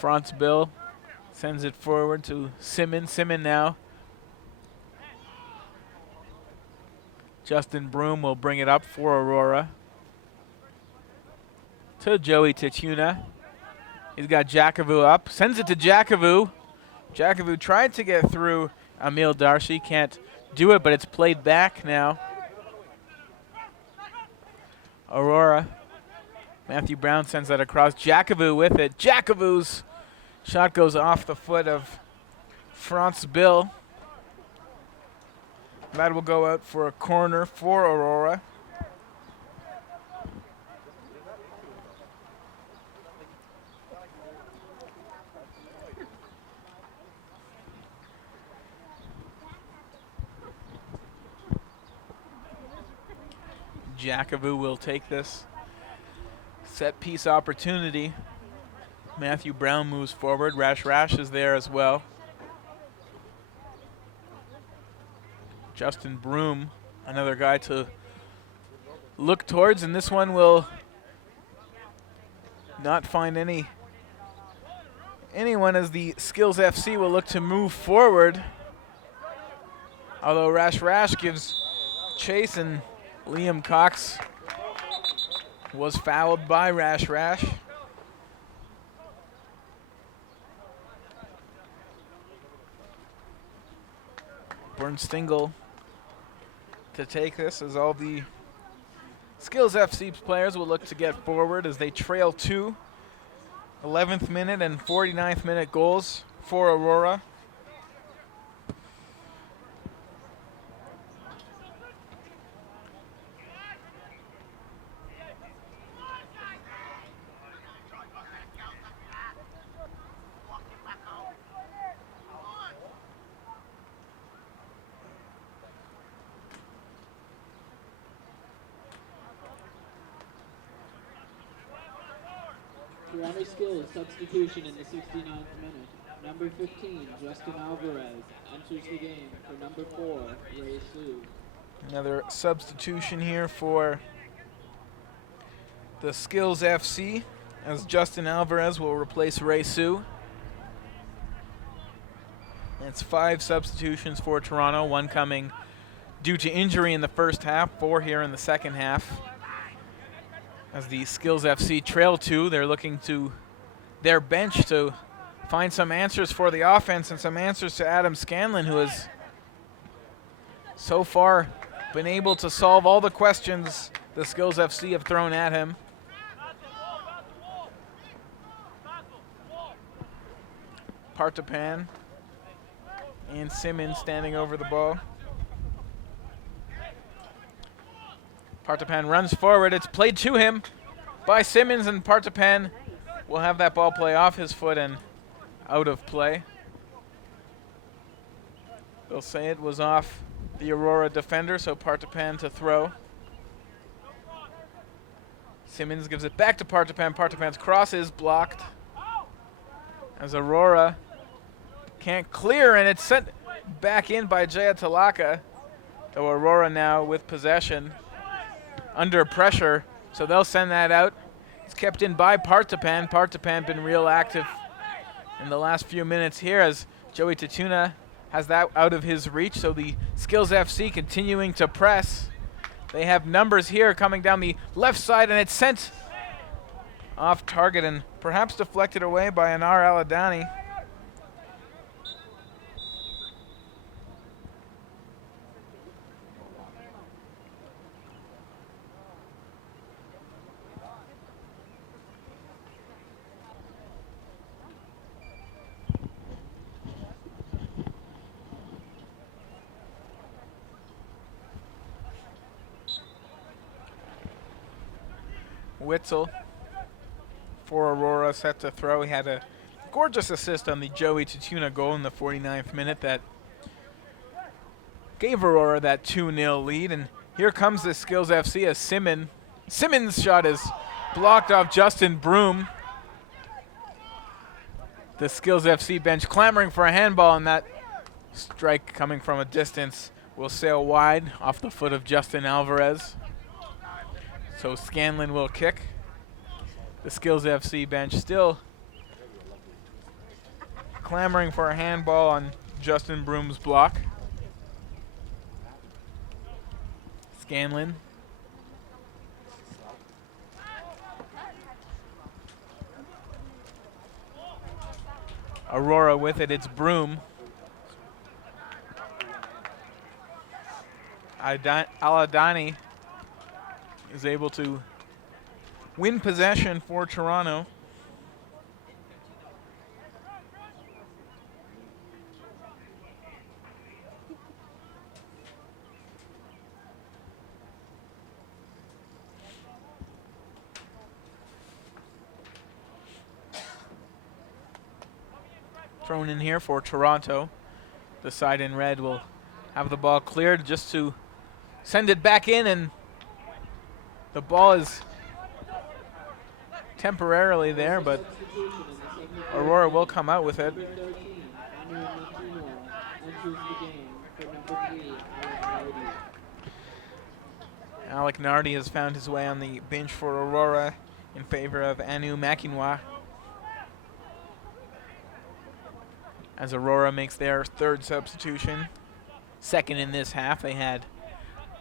Franz Bill sends it forward to Simmons. Simmons now. Justin Broom will bring it up for Aurora. To Joey Tituna. He's got Jackavu up. Sends it to Jackavu. Jackavu tried to get through Emil Darcy. Can't do it, but it's played back now. Aurora. Matthew Brown sends that across. Jackavu with it. Jackavu's shot goes off the foot of Franz Bill. That will go out for a corner for Aurora. Jackavu will take this set piece opportunity. Matthew Brown moves forward. Rash is there as well. Justin Broom, another guy to look towards, and this one will not find anyone as the Skillz FC will look to move forward. Although Rash gives chase, and Liam Cox was fouled by Rash. Bernstingle to take this, as all the Skillz FC players will look to get forward as they trail 2. 11th minute and 49th minute goals for Aurora. Toronto Skillz substitution in the 69th minute. Number 15, Justin Alvarez, enters the game for number 4, Ray Sue. Another substitution here for the Skillz FC, as Justin Alvarez will replace Ray Sue. It's 5 substitutions for Toronto, 1 coming due to injury in the first half, 4 here in the second half. As the Skillz FC trail 2, they're looking to their bench to find some answers for the offense and some answers to Adam Scanlon, who has so far been able to solve all the questions the Skillz FC have thrown at him. Partapan and Simmons standing over the ball. Partapan runs forward. It's played to him by Simmons, and Partapan will have that ball play off his foot and out of play. They'll say it was off the Aurora defender, so Partapan to throw. Simmons gives it back to Partapan. Partapan's cross is blocked as Aurora can't clear, and it's sent back in by Jaya Talaka. So Aurora now with possession, under pressure, so they'll send that out. It's kept in by Partapan. Partapan been real active in the last few minutes here, as Joey Tituna has that out of his reach, so the Skillz FC continuing to press. They have numbers here coming down the left side, and it's sent off target and perhaps deflected away by Anar Aladani. Witzel for Aurora set to throw. He had a gorgeous assist on the Joey Tatuna goal in the 49th minute that gave Aurora that 2-0 lead. And here comes the Skillz FC as Simmons' shot is blocked off Justin Broom. The Skillz FC bench clamoring for a handball, and that strike coming from a distance will sail wide off the foot of Justin Alvarez. So Scanlon will kick. The Skillz FC bench still clamoring for a handball on Justin Broom's block. Scanlon. Aurora with it, it's Broom. Aladani is able to win possession for Toronto. Thrown in here for Toronto. The side in red will have the ball cleared just to send it back in, and the ball is temporarily there, but Aurora will come out with it. Alec Nardi has found his way on the bench for Aurora in favor of Anu Makinwa, as Aurora makes their third substitution. Second in this half. They had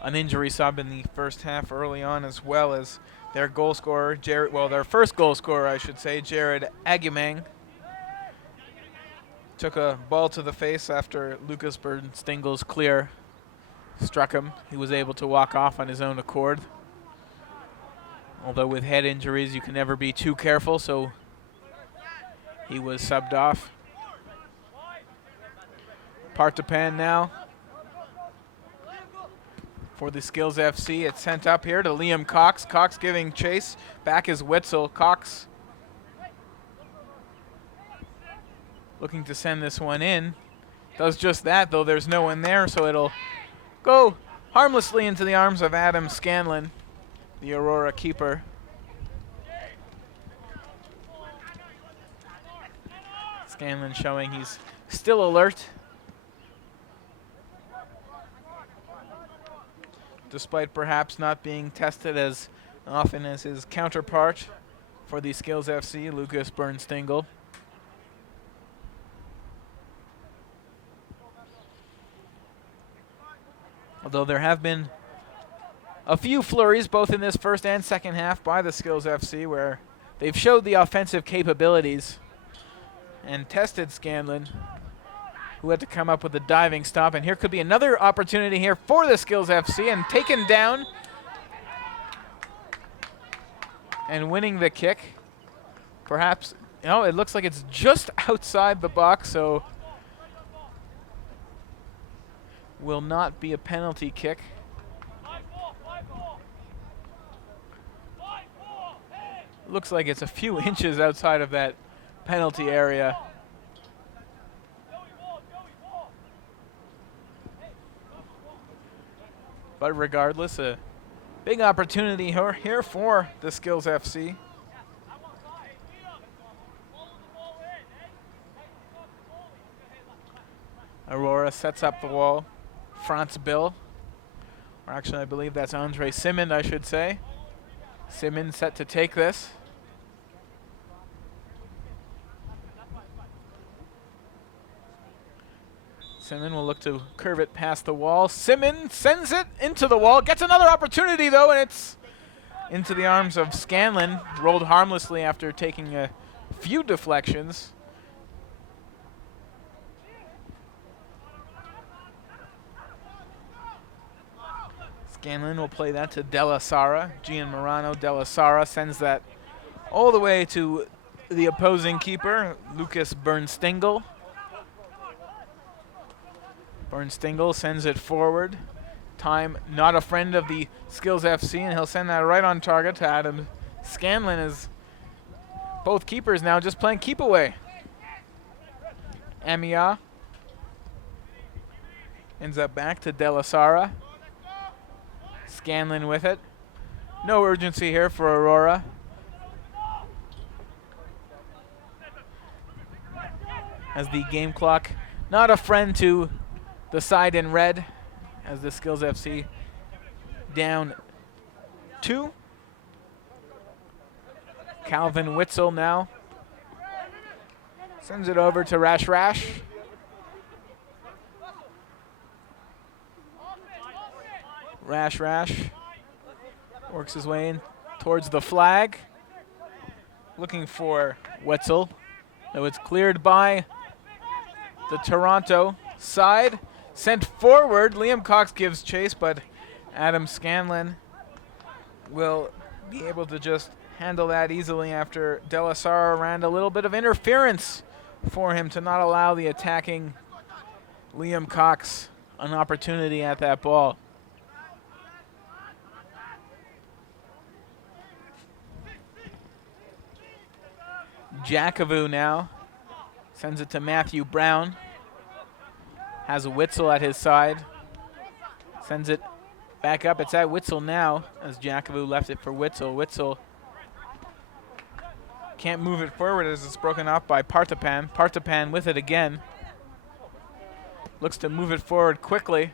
an injury sub in the first half early on, as well as their goal scorer, their first goal scorer, I should say, Jared Agumang. Took a ball to the face after Lucas Bernstengel's clear struck him. He was able to walk off on his own accord. Although with head injuries, you can never be too careful, so he was subbed off. Partapan now for the Skillz FC. It's sent up here to Liam Cox. Cox giving chase. Back is Wetzel. Cox looking to send this one in. Does just that, though there's no one there, so it'll go harmlessly into the arms of Adam Scanlon, the Aurora keeper. Scanlon showing he's still alert, despite perhaps not being tested as often as his counterpart for the Skillz FC, Lucas Bernstengel. Although there have been a few flurries both in this first and second half by the Skillz FC where they've showed the offensive capabilities and tested Scanlon, who had to come up with a diving stop. And here could be another opportunity here for the Skillz FC, and taken down and winning the kick. Perhaps, it looks like it's just outside the box, so will not be a penalty kick. Looks like it's a few inches outside of that penalty area. But regardless, a big opportunity here for the Skillz FC. Aurora sets up the wall. Franz Bill. Or actually, I believe that's Andre Simmons, I should say. Simmons set to take this. Simmons will look to curve it past the wall. Simmons sends it into the wall. Gets another opportunity, though, and it's into the arms of Scanlon. Rolled harmlessly after taking a few deflections. Scanlon will play that to Della Sara. Gian Morano Della Sara sends that all the way to the opposing keeper, Lucas Bernstengel. Bernstengel sends it forward. Time not a friend of the Skillz FC, and he'll send that right on target to Adam Scanlon, as both keepers now just playing keep away. Amia ends up back to De La Sara. Scanlon with it. No urgency here for Aurora. As the game clock, not a friend to the side in red, as the Skillz FC down 2. Calvin Witzel now sends it over to Rash Rash. Rash Rash works his way in towards the flag, looking for Wetzel. Though it's cleared by the Toronto side. Sent forward, Liam Cox gives chase, but Adam Scanlon will be able to just handle that easily after De La Sara ran a little bit of interference for him to not allow the attacking Liam Cox an opportunity at that ball. Jackavu now sends it to Matthew Brown. Has a Witzel at his side. Sends it back up. It's at Witzel now as Jackavu left it for Witzel. Witzel can't move it forward as it's broken off by Partapan. Partapan with it again. Looks to move it forward quickly.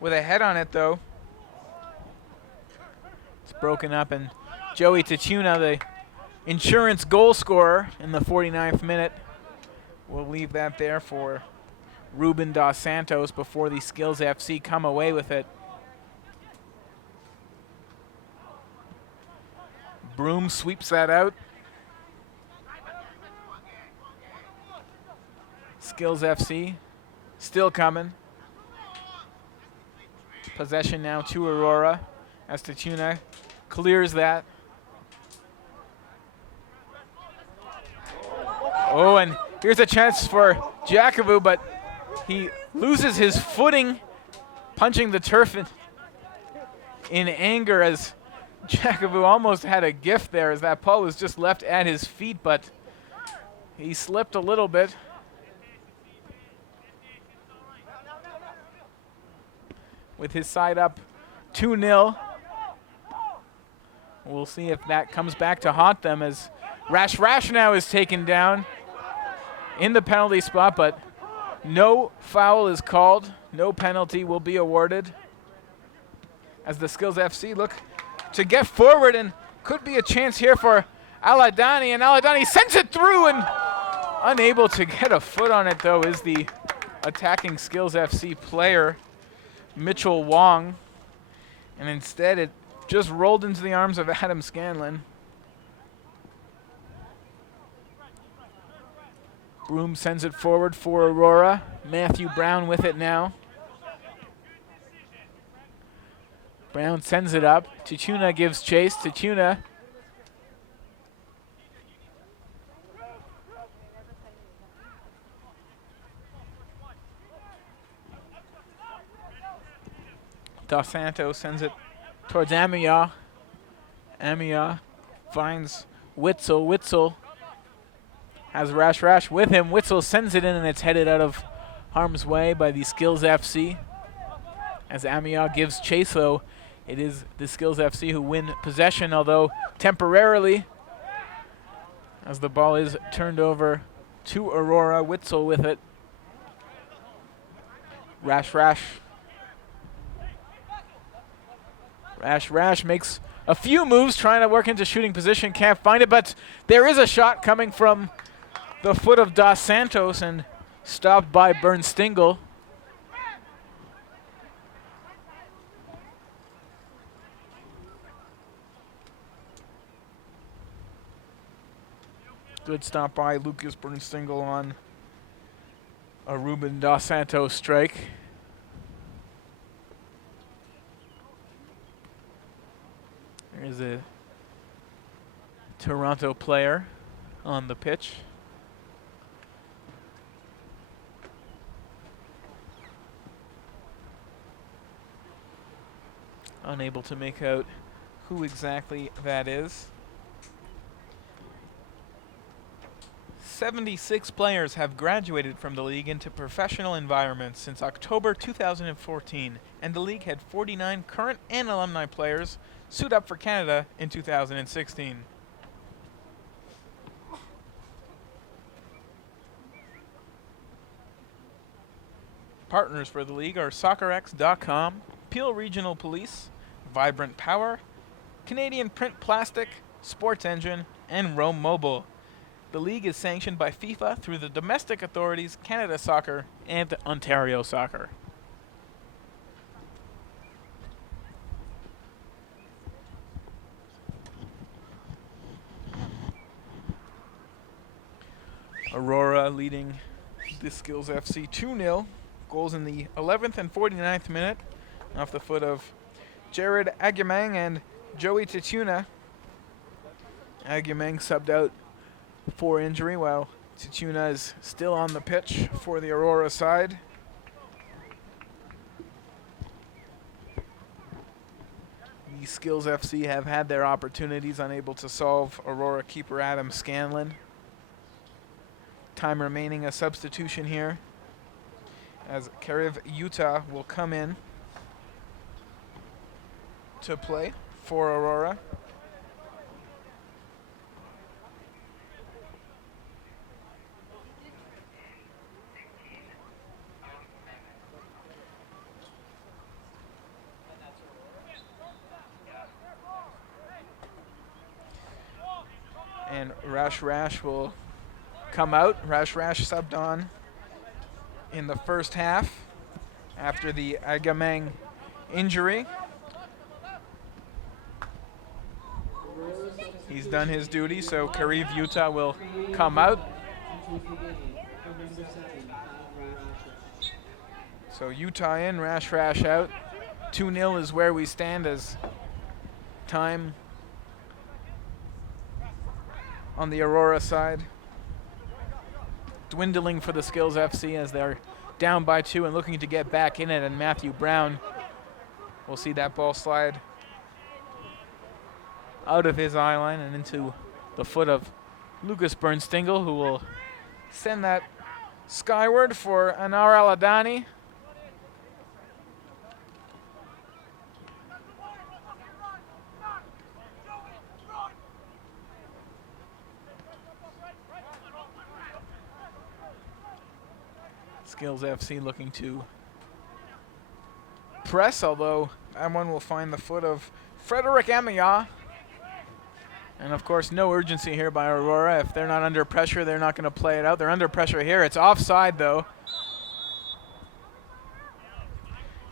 With a head on it though. It's broken up and Joey Tachuna, the insurance goal scorer in the 49th minute, will leave that there for Ruben Dos Santos before the Skillz FC come away with it. Broom sweeps that out. Skillz FC still coming. Possession now to Aurora as Tachuna clears that. Oh, and here's a chance for Jackavu, but he loses his footing, punching the turf in anger as Jackavu almost had a gift there as that ball was just left at his feet, but he slipped a little bit. With his side up 2-0. We'll see if that comes back to haunt them as Rash Rash now is taken down in the penalty spot, but no foul is called. No penalty will be awarded as the Skillz FC look to get forward, and could be a chance here for Aladani, and Aladani sends it through, and unable to get a foot on it though is the attacking Skillz FC player, Mitchell Wong, and instead it just rolled into the arms of Adam Scanlon. Broom sends it forward for Aurora. Matthew Brown with it now. Brown sends it up. Tachuna gives chase. Tachuna Dos Santos sends it towards Amia. Amia finds Witzel. Witzel has Rash Rash with him. Witzel sends it in, and it's headed out of harm's way by the Skillz FC. As Amia gives chase, though, it is the Skillz FC who win possession, although temporarily, as the ball is turned over to Aurora. Witzel with it. Rash Rash. Rash Rash makes a few moves trying to work into shooting position. Can't find it, but there is a shot coming from the foot of Dos Santos and stopped by Bernstingle. Good stop by Lucas Bernstingle on a Ruben Dos Santos strike. There's a Toronto player on the pitch. Unable to make out who exactly that is. 76 players have graduated from the league into professional environments since October 2014, and the league had 49 current and alumni players suit up for Canada in 2016. Partners for the league are SoccerX.com, Peel Regional Police, Vibrant Power, Canadian Print Plastic, Sports Engine, and Roam Mobile. The league is sanctioned by FIFA through the domestic authorities Canada Soccer and Ontario Soccer. Aurora leading the Skillz FC 2-0. Goals in the 11th and 49th minute off the foot of Jared Agamang and Joey Tituna. Agamang subbed out for injury while Tituna is still on the pitch for the Aurora side. The Skillz FC have had their opportunities, unable to solve Aurora keeper Adam Scanlon. Time remaining, a substitution here as Kariv Utah will come in to play for Aurora. And Rash will come out. Rash subbed on in the first half after the Agamang injury. He's done his duty, so Kariv Utah will come out. So Utah in, Rash out. 2-0 is where we stand as time on the Aurora side dwindling for the Skillz FC as they're down by 2 and looking to get back in it, and Matthew Brown will see that ball slide out of his eye line and into the foot of Lucas Bernstingle, who will send that skyward for Anar Aladani. Skillz FC looking to press, although that one will find the foot of Frederick Amaya. And of course, no urgency here by Aurora. If they're not under pressure, they're not going to play it out. They're under pressure here. It's offside, though,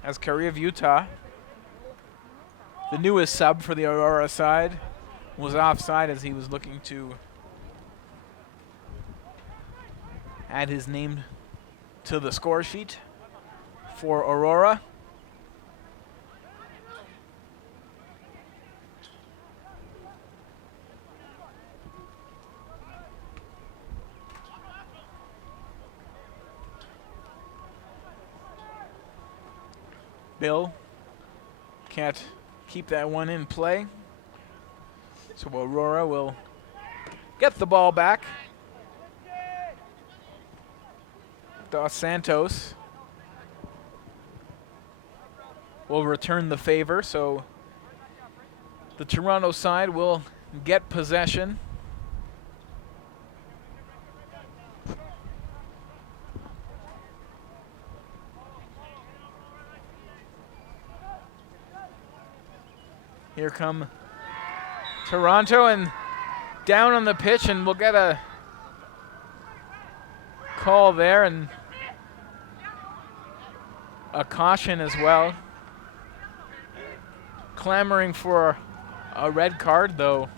as Kariv Utah, the newest sub for the Aurora side, was offside as he was looking to add his name to the score sheet for Aurora. Bill can't keep that one in play, so Aurora will get the ball back. Dos Santos will return the favor, so the Toronto side will get possession. Here come Toronto, and down on the pitch, and we'll get a call there and a caution as well. Clamoring for a red card, though.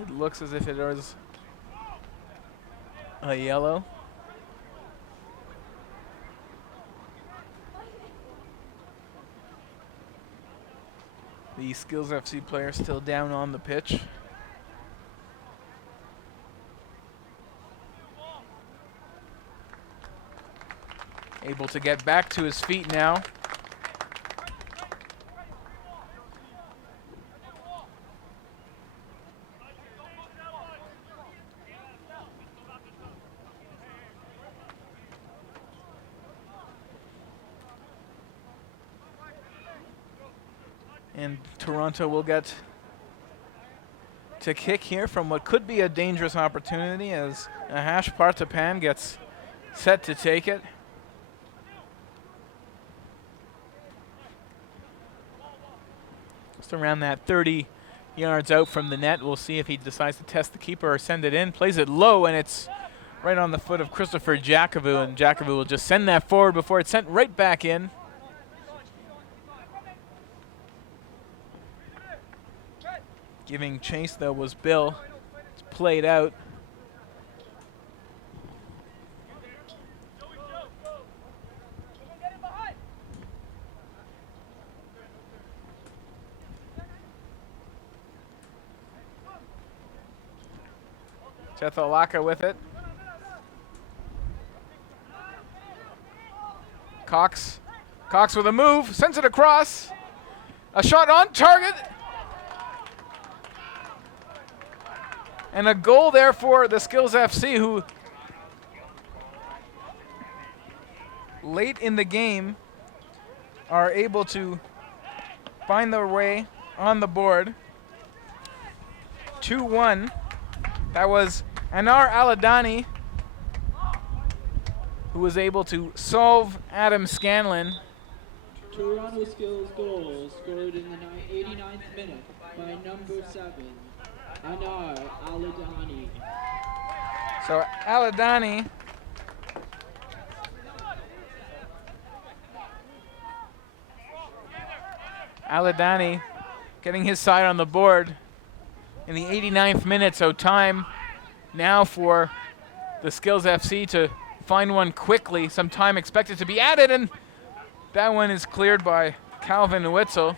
It looks as if it is a yellow. The Skillz FC player still down on the pitch. Able to get back to his feet now. And Toronto will get to kick here from what could be a dangerous opportunity as Ahash Parthapan gets set to take it. Just around that 30 yards out from the net. We'll see if he decides to test the keeper or send it in. Plays it low, and it's right on the foot of Christopher Jakovu, and Jakovu will just send that forward before it's sent right back in. Giving chase, though, was Bill. It's played out. Chethalaka with it. Cox with a move, sends it across. A shot on target. And a goal there for the Skillz FC, who late in the game are able to find their way on the board. 2-1. That was Anar Aladani, who was able to solve Adam Scanlon. Toronto Skillz goal scored in the 89th minute by number 7, Anar Aladani. So Aladani getting his side on the board in the 89th minute, so time now for the Skillz FC to find one quickly. Some time expected to be added, and that one is cleared by Calvin Witzel.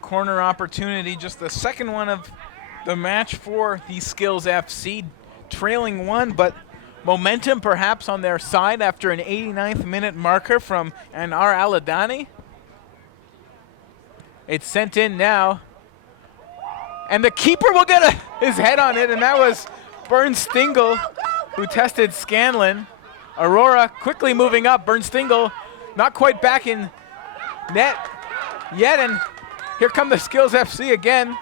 Corner opportunity, just the second one of the match for the Skillz FC, trailing one, but momentum perhaps on their side after an 89th minute marker from Anar Aladani. It's sent in now, and the keeper will get his head on it, and that was Bernstengel who tested Scanlon. Aurora quickly moving up. Bernstengel not quite back in net yet, and here come the Skillz FC again.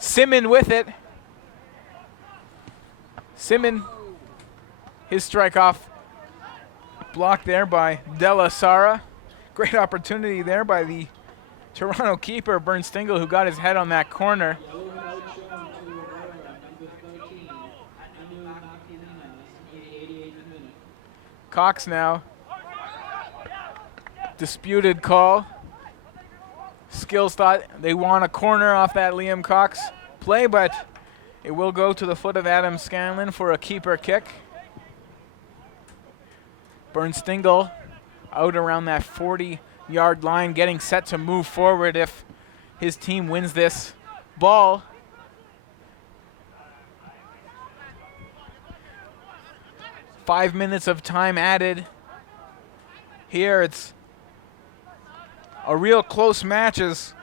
Simon with it. Simon, his strike off blocked there by Della Sara. Great opportunity there by the Toronto keeper, Bernstengel, who got his head on that corner. Cox now. Disputed call. Skillz thought they want a corner off that Liam Cox play, but it will go to the foot of Adam Scanlon for a keeper kick. Bernstengel out around that 40-yard line, getting set to move forward if his team wins this ball. Five minutes of time added. Here it's a real close match as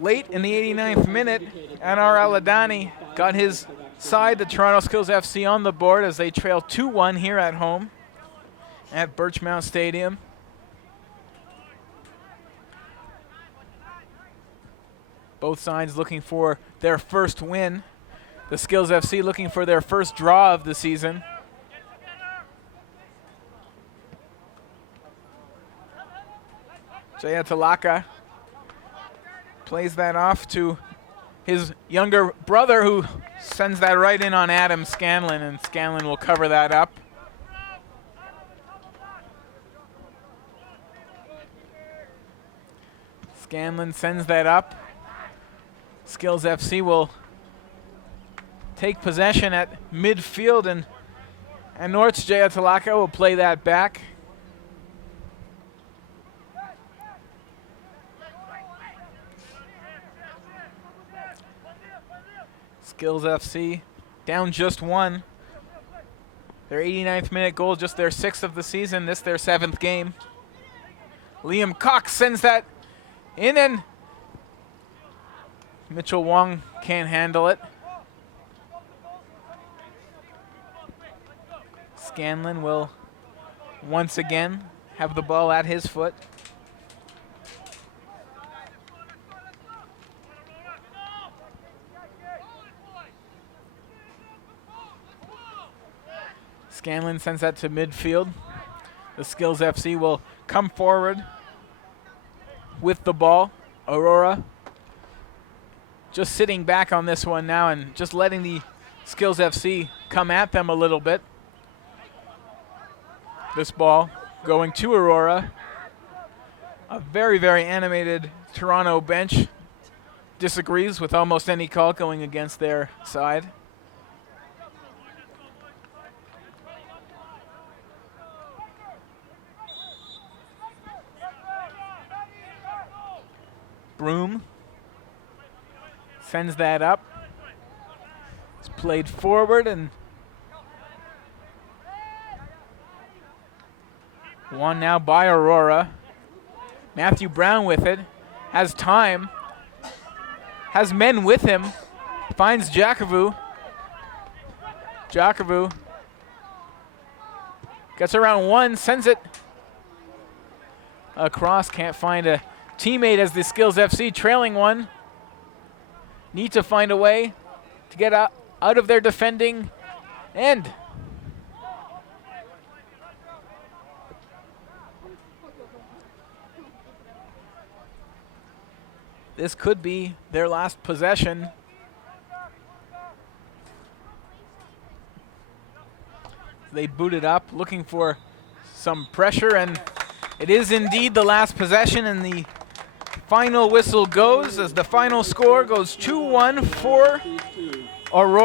late in the 89th minute, Anar Aladani got his side, the Toronto Skillz FC, on the board as they trail 2-1 here at home at Birchmount Stadium. Both sides looking for their first win. The Skillz FC looking for their first draw of the season. Jayatulaka plays that off to his younger brother, who sends that right in on Adam Scanlon, and Scanlon will cover that up. Scanlon sends that up. Skillz FC will take possession at midfield, and Norts Jayatulaka will play that back. Skillz FC down just one. Their 89th minute goal, just their 6th of the season. This their 7th game. Liam Cox sends that in, and Mitchell Wong can't handle it. Scanlon will once again have the ball at his foot. Scanlon sends that to midfield. The Skillz FC will come forward with the ball. Aurora just sitting back on this one now and just letting the Skillz FC come at them a little bit. This ball going to Aurora. A very, very animated Toronto bench disagrees with almost any call going against their side. Broom sends that up. It's played forward and won now by Aurora. Matthew Brown with it. Has time. Has men with him. Finds Jakovu. Jakovu gets around one, sends it across. Can't find a teammate as the Skillz FC trailing one. Need to find a way to get out of their defending end. This could be their last possession. They boot it up, looking for some pressure, and it is indeed the last possession, and the final whistle goes as the final score goes 2-1 for Aurora.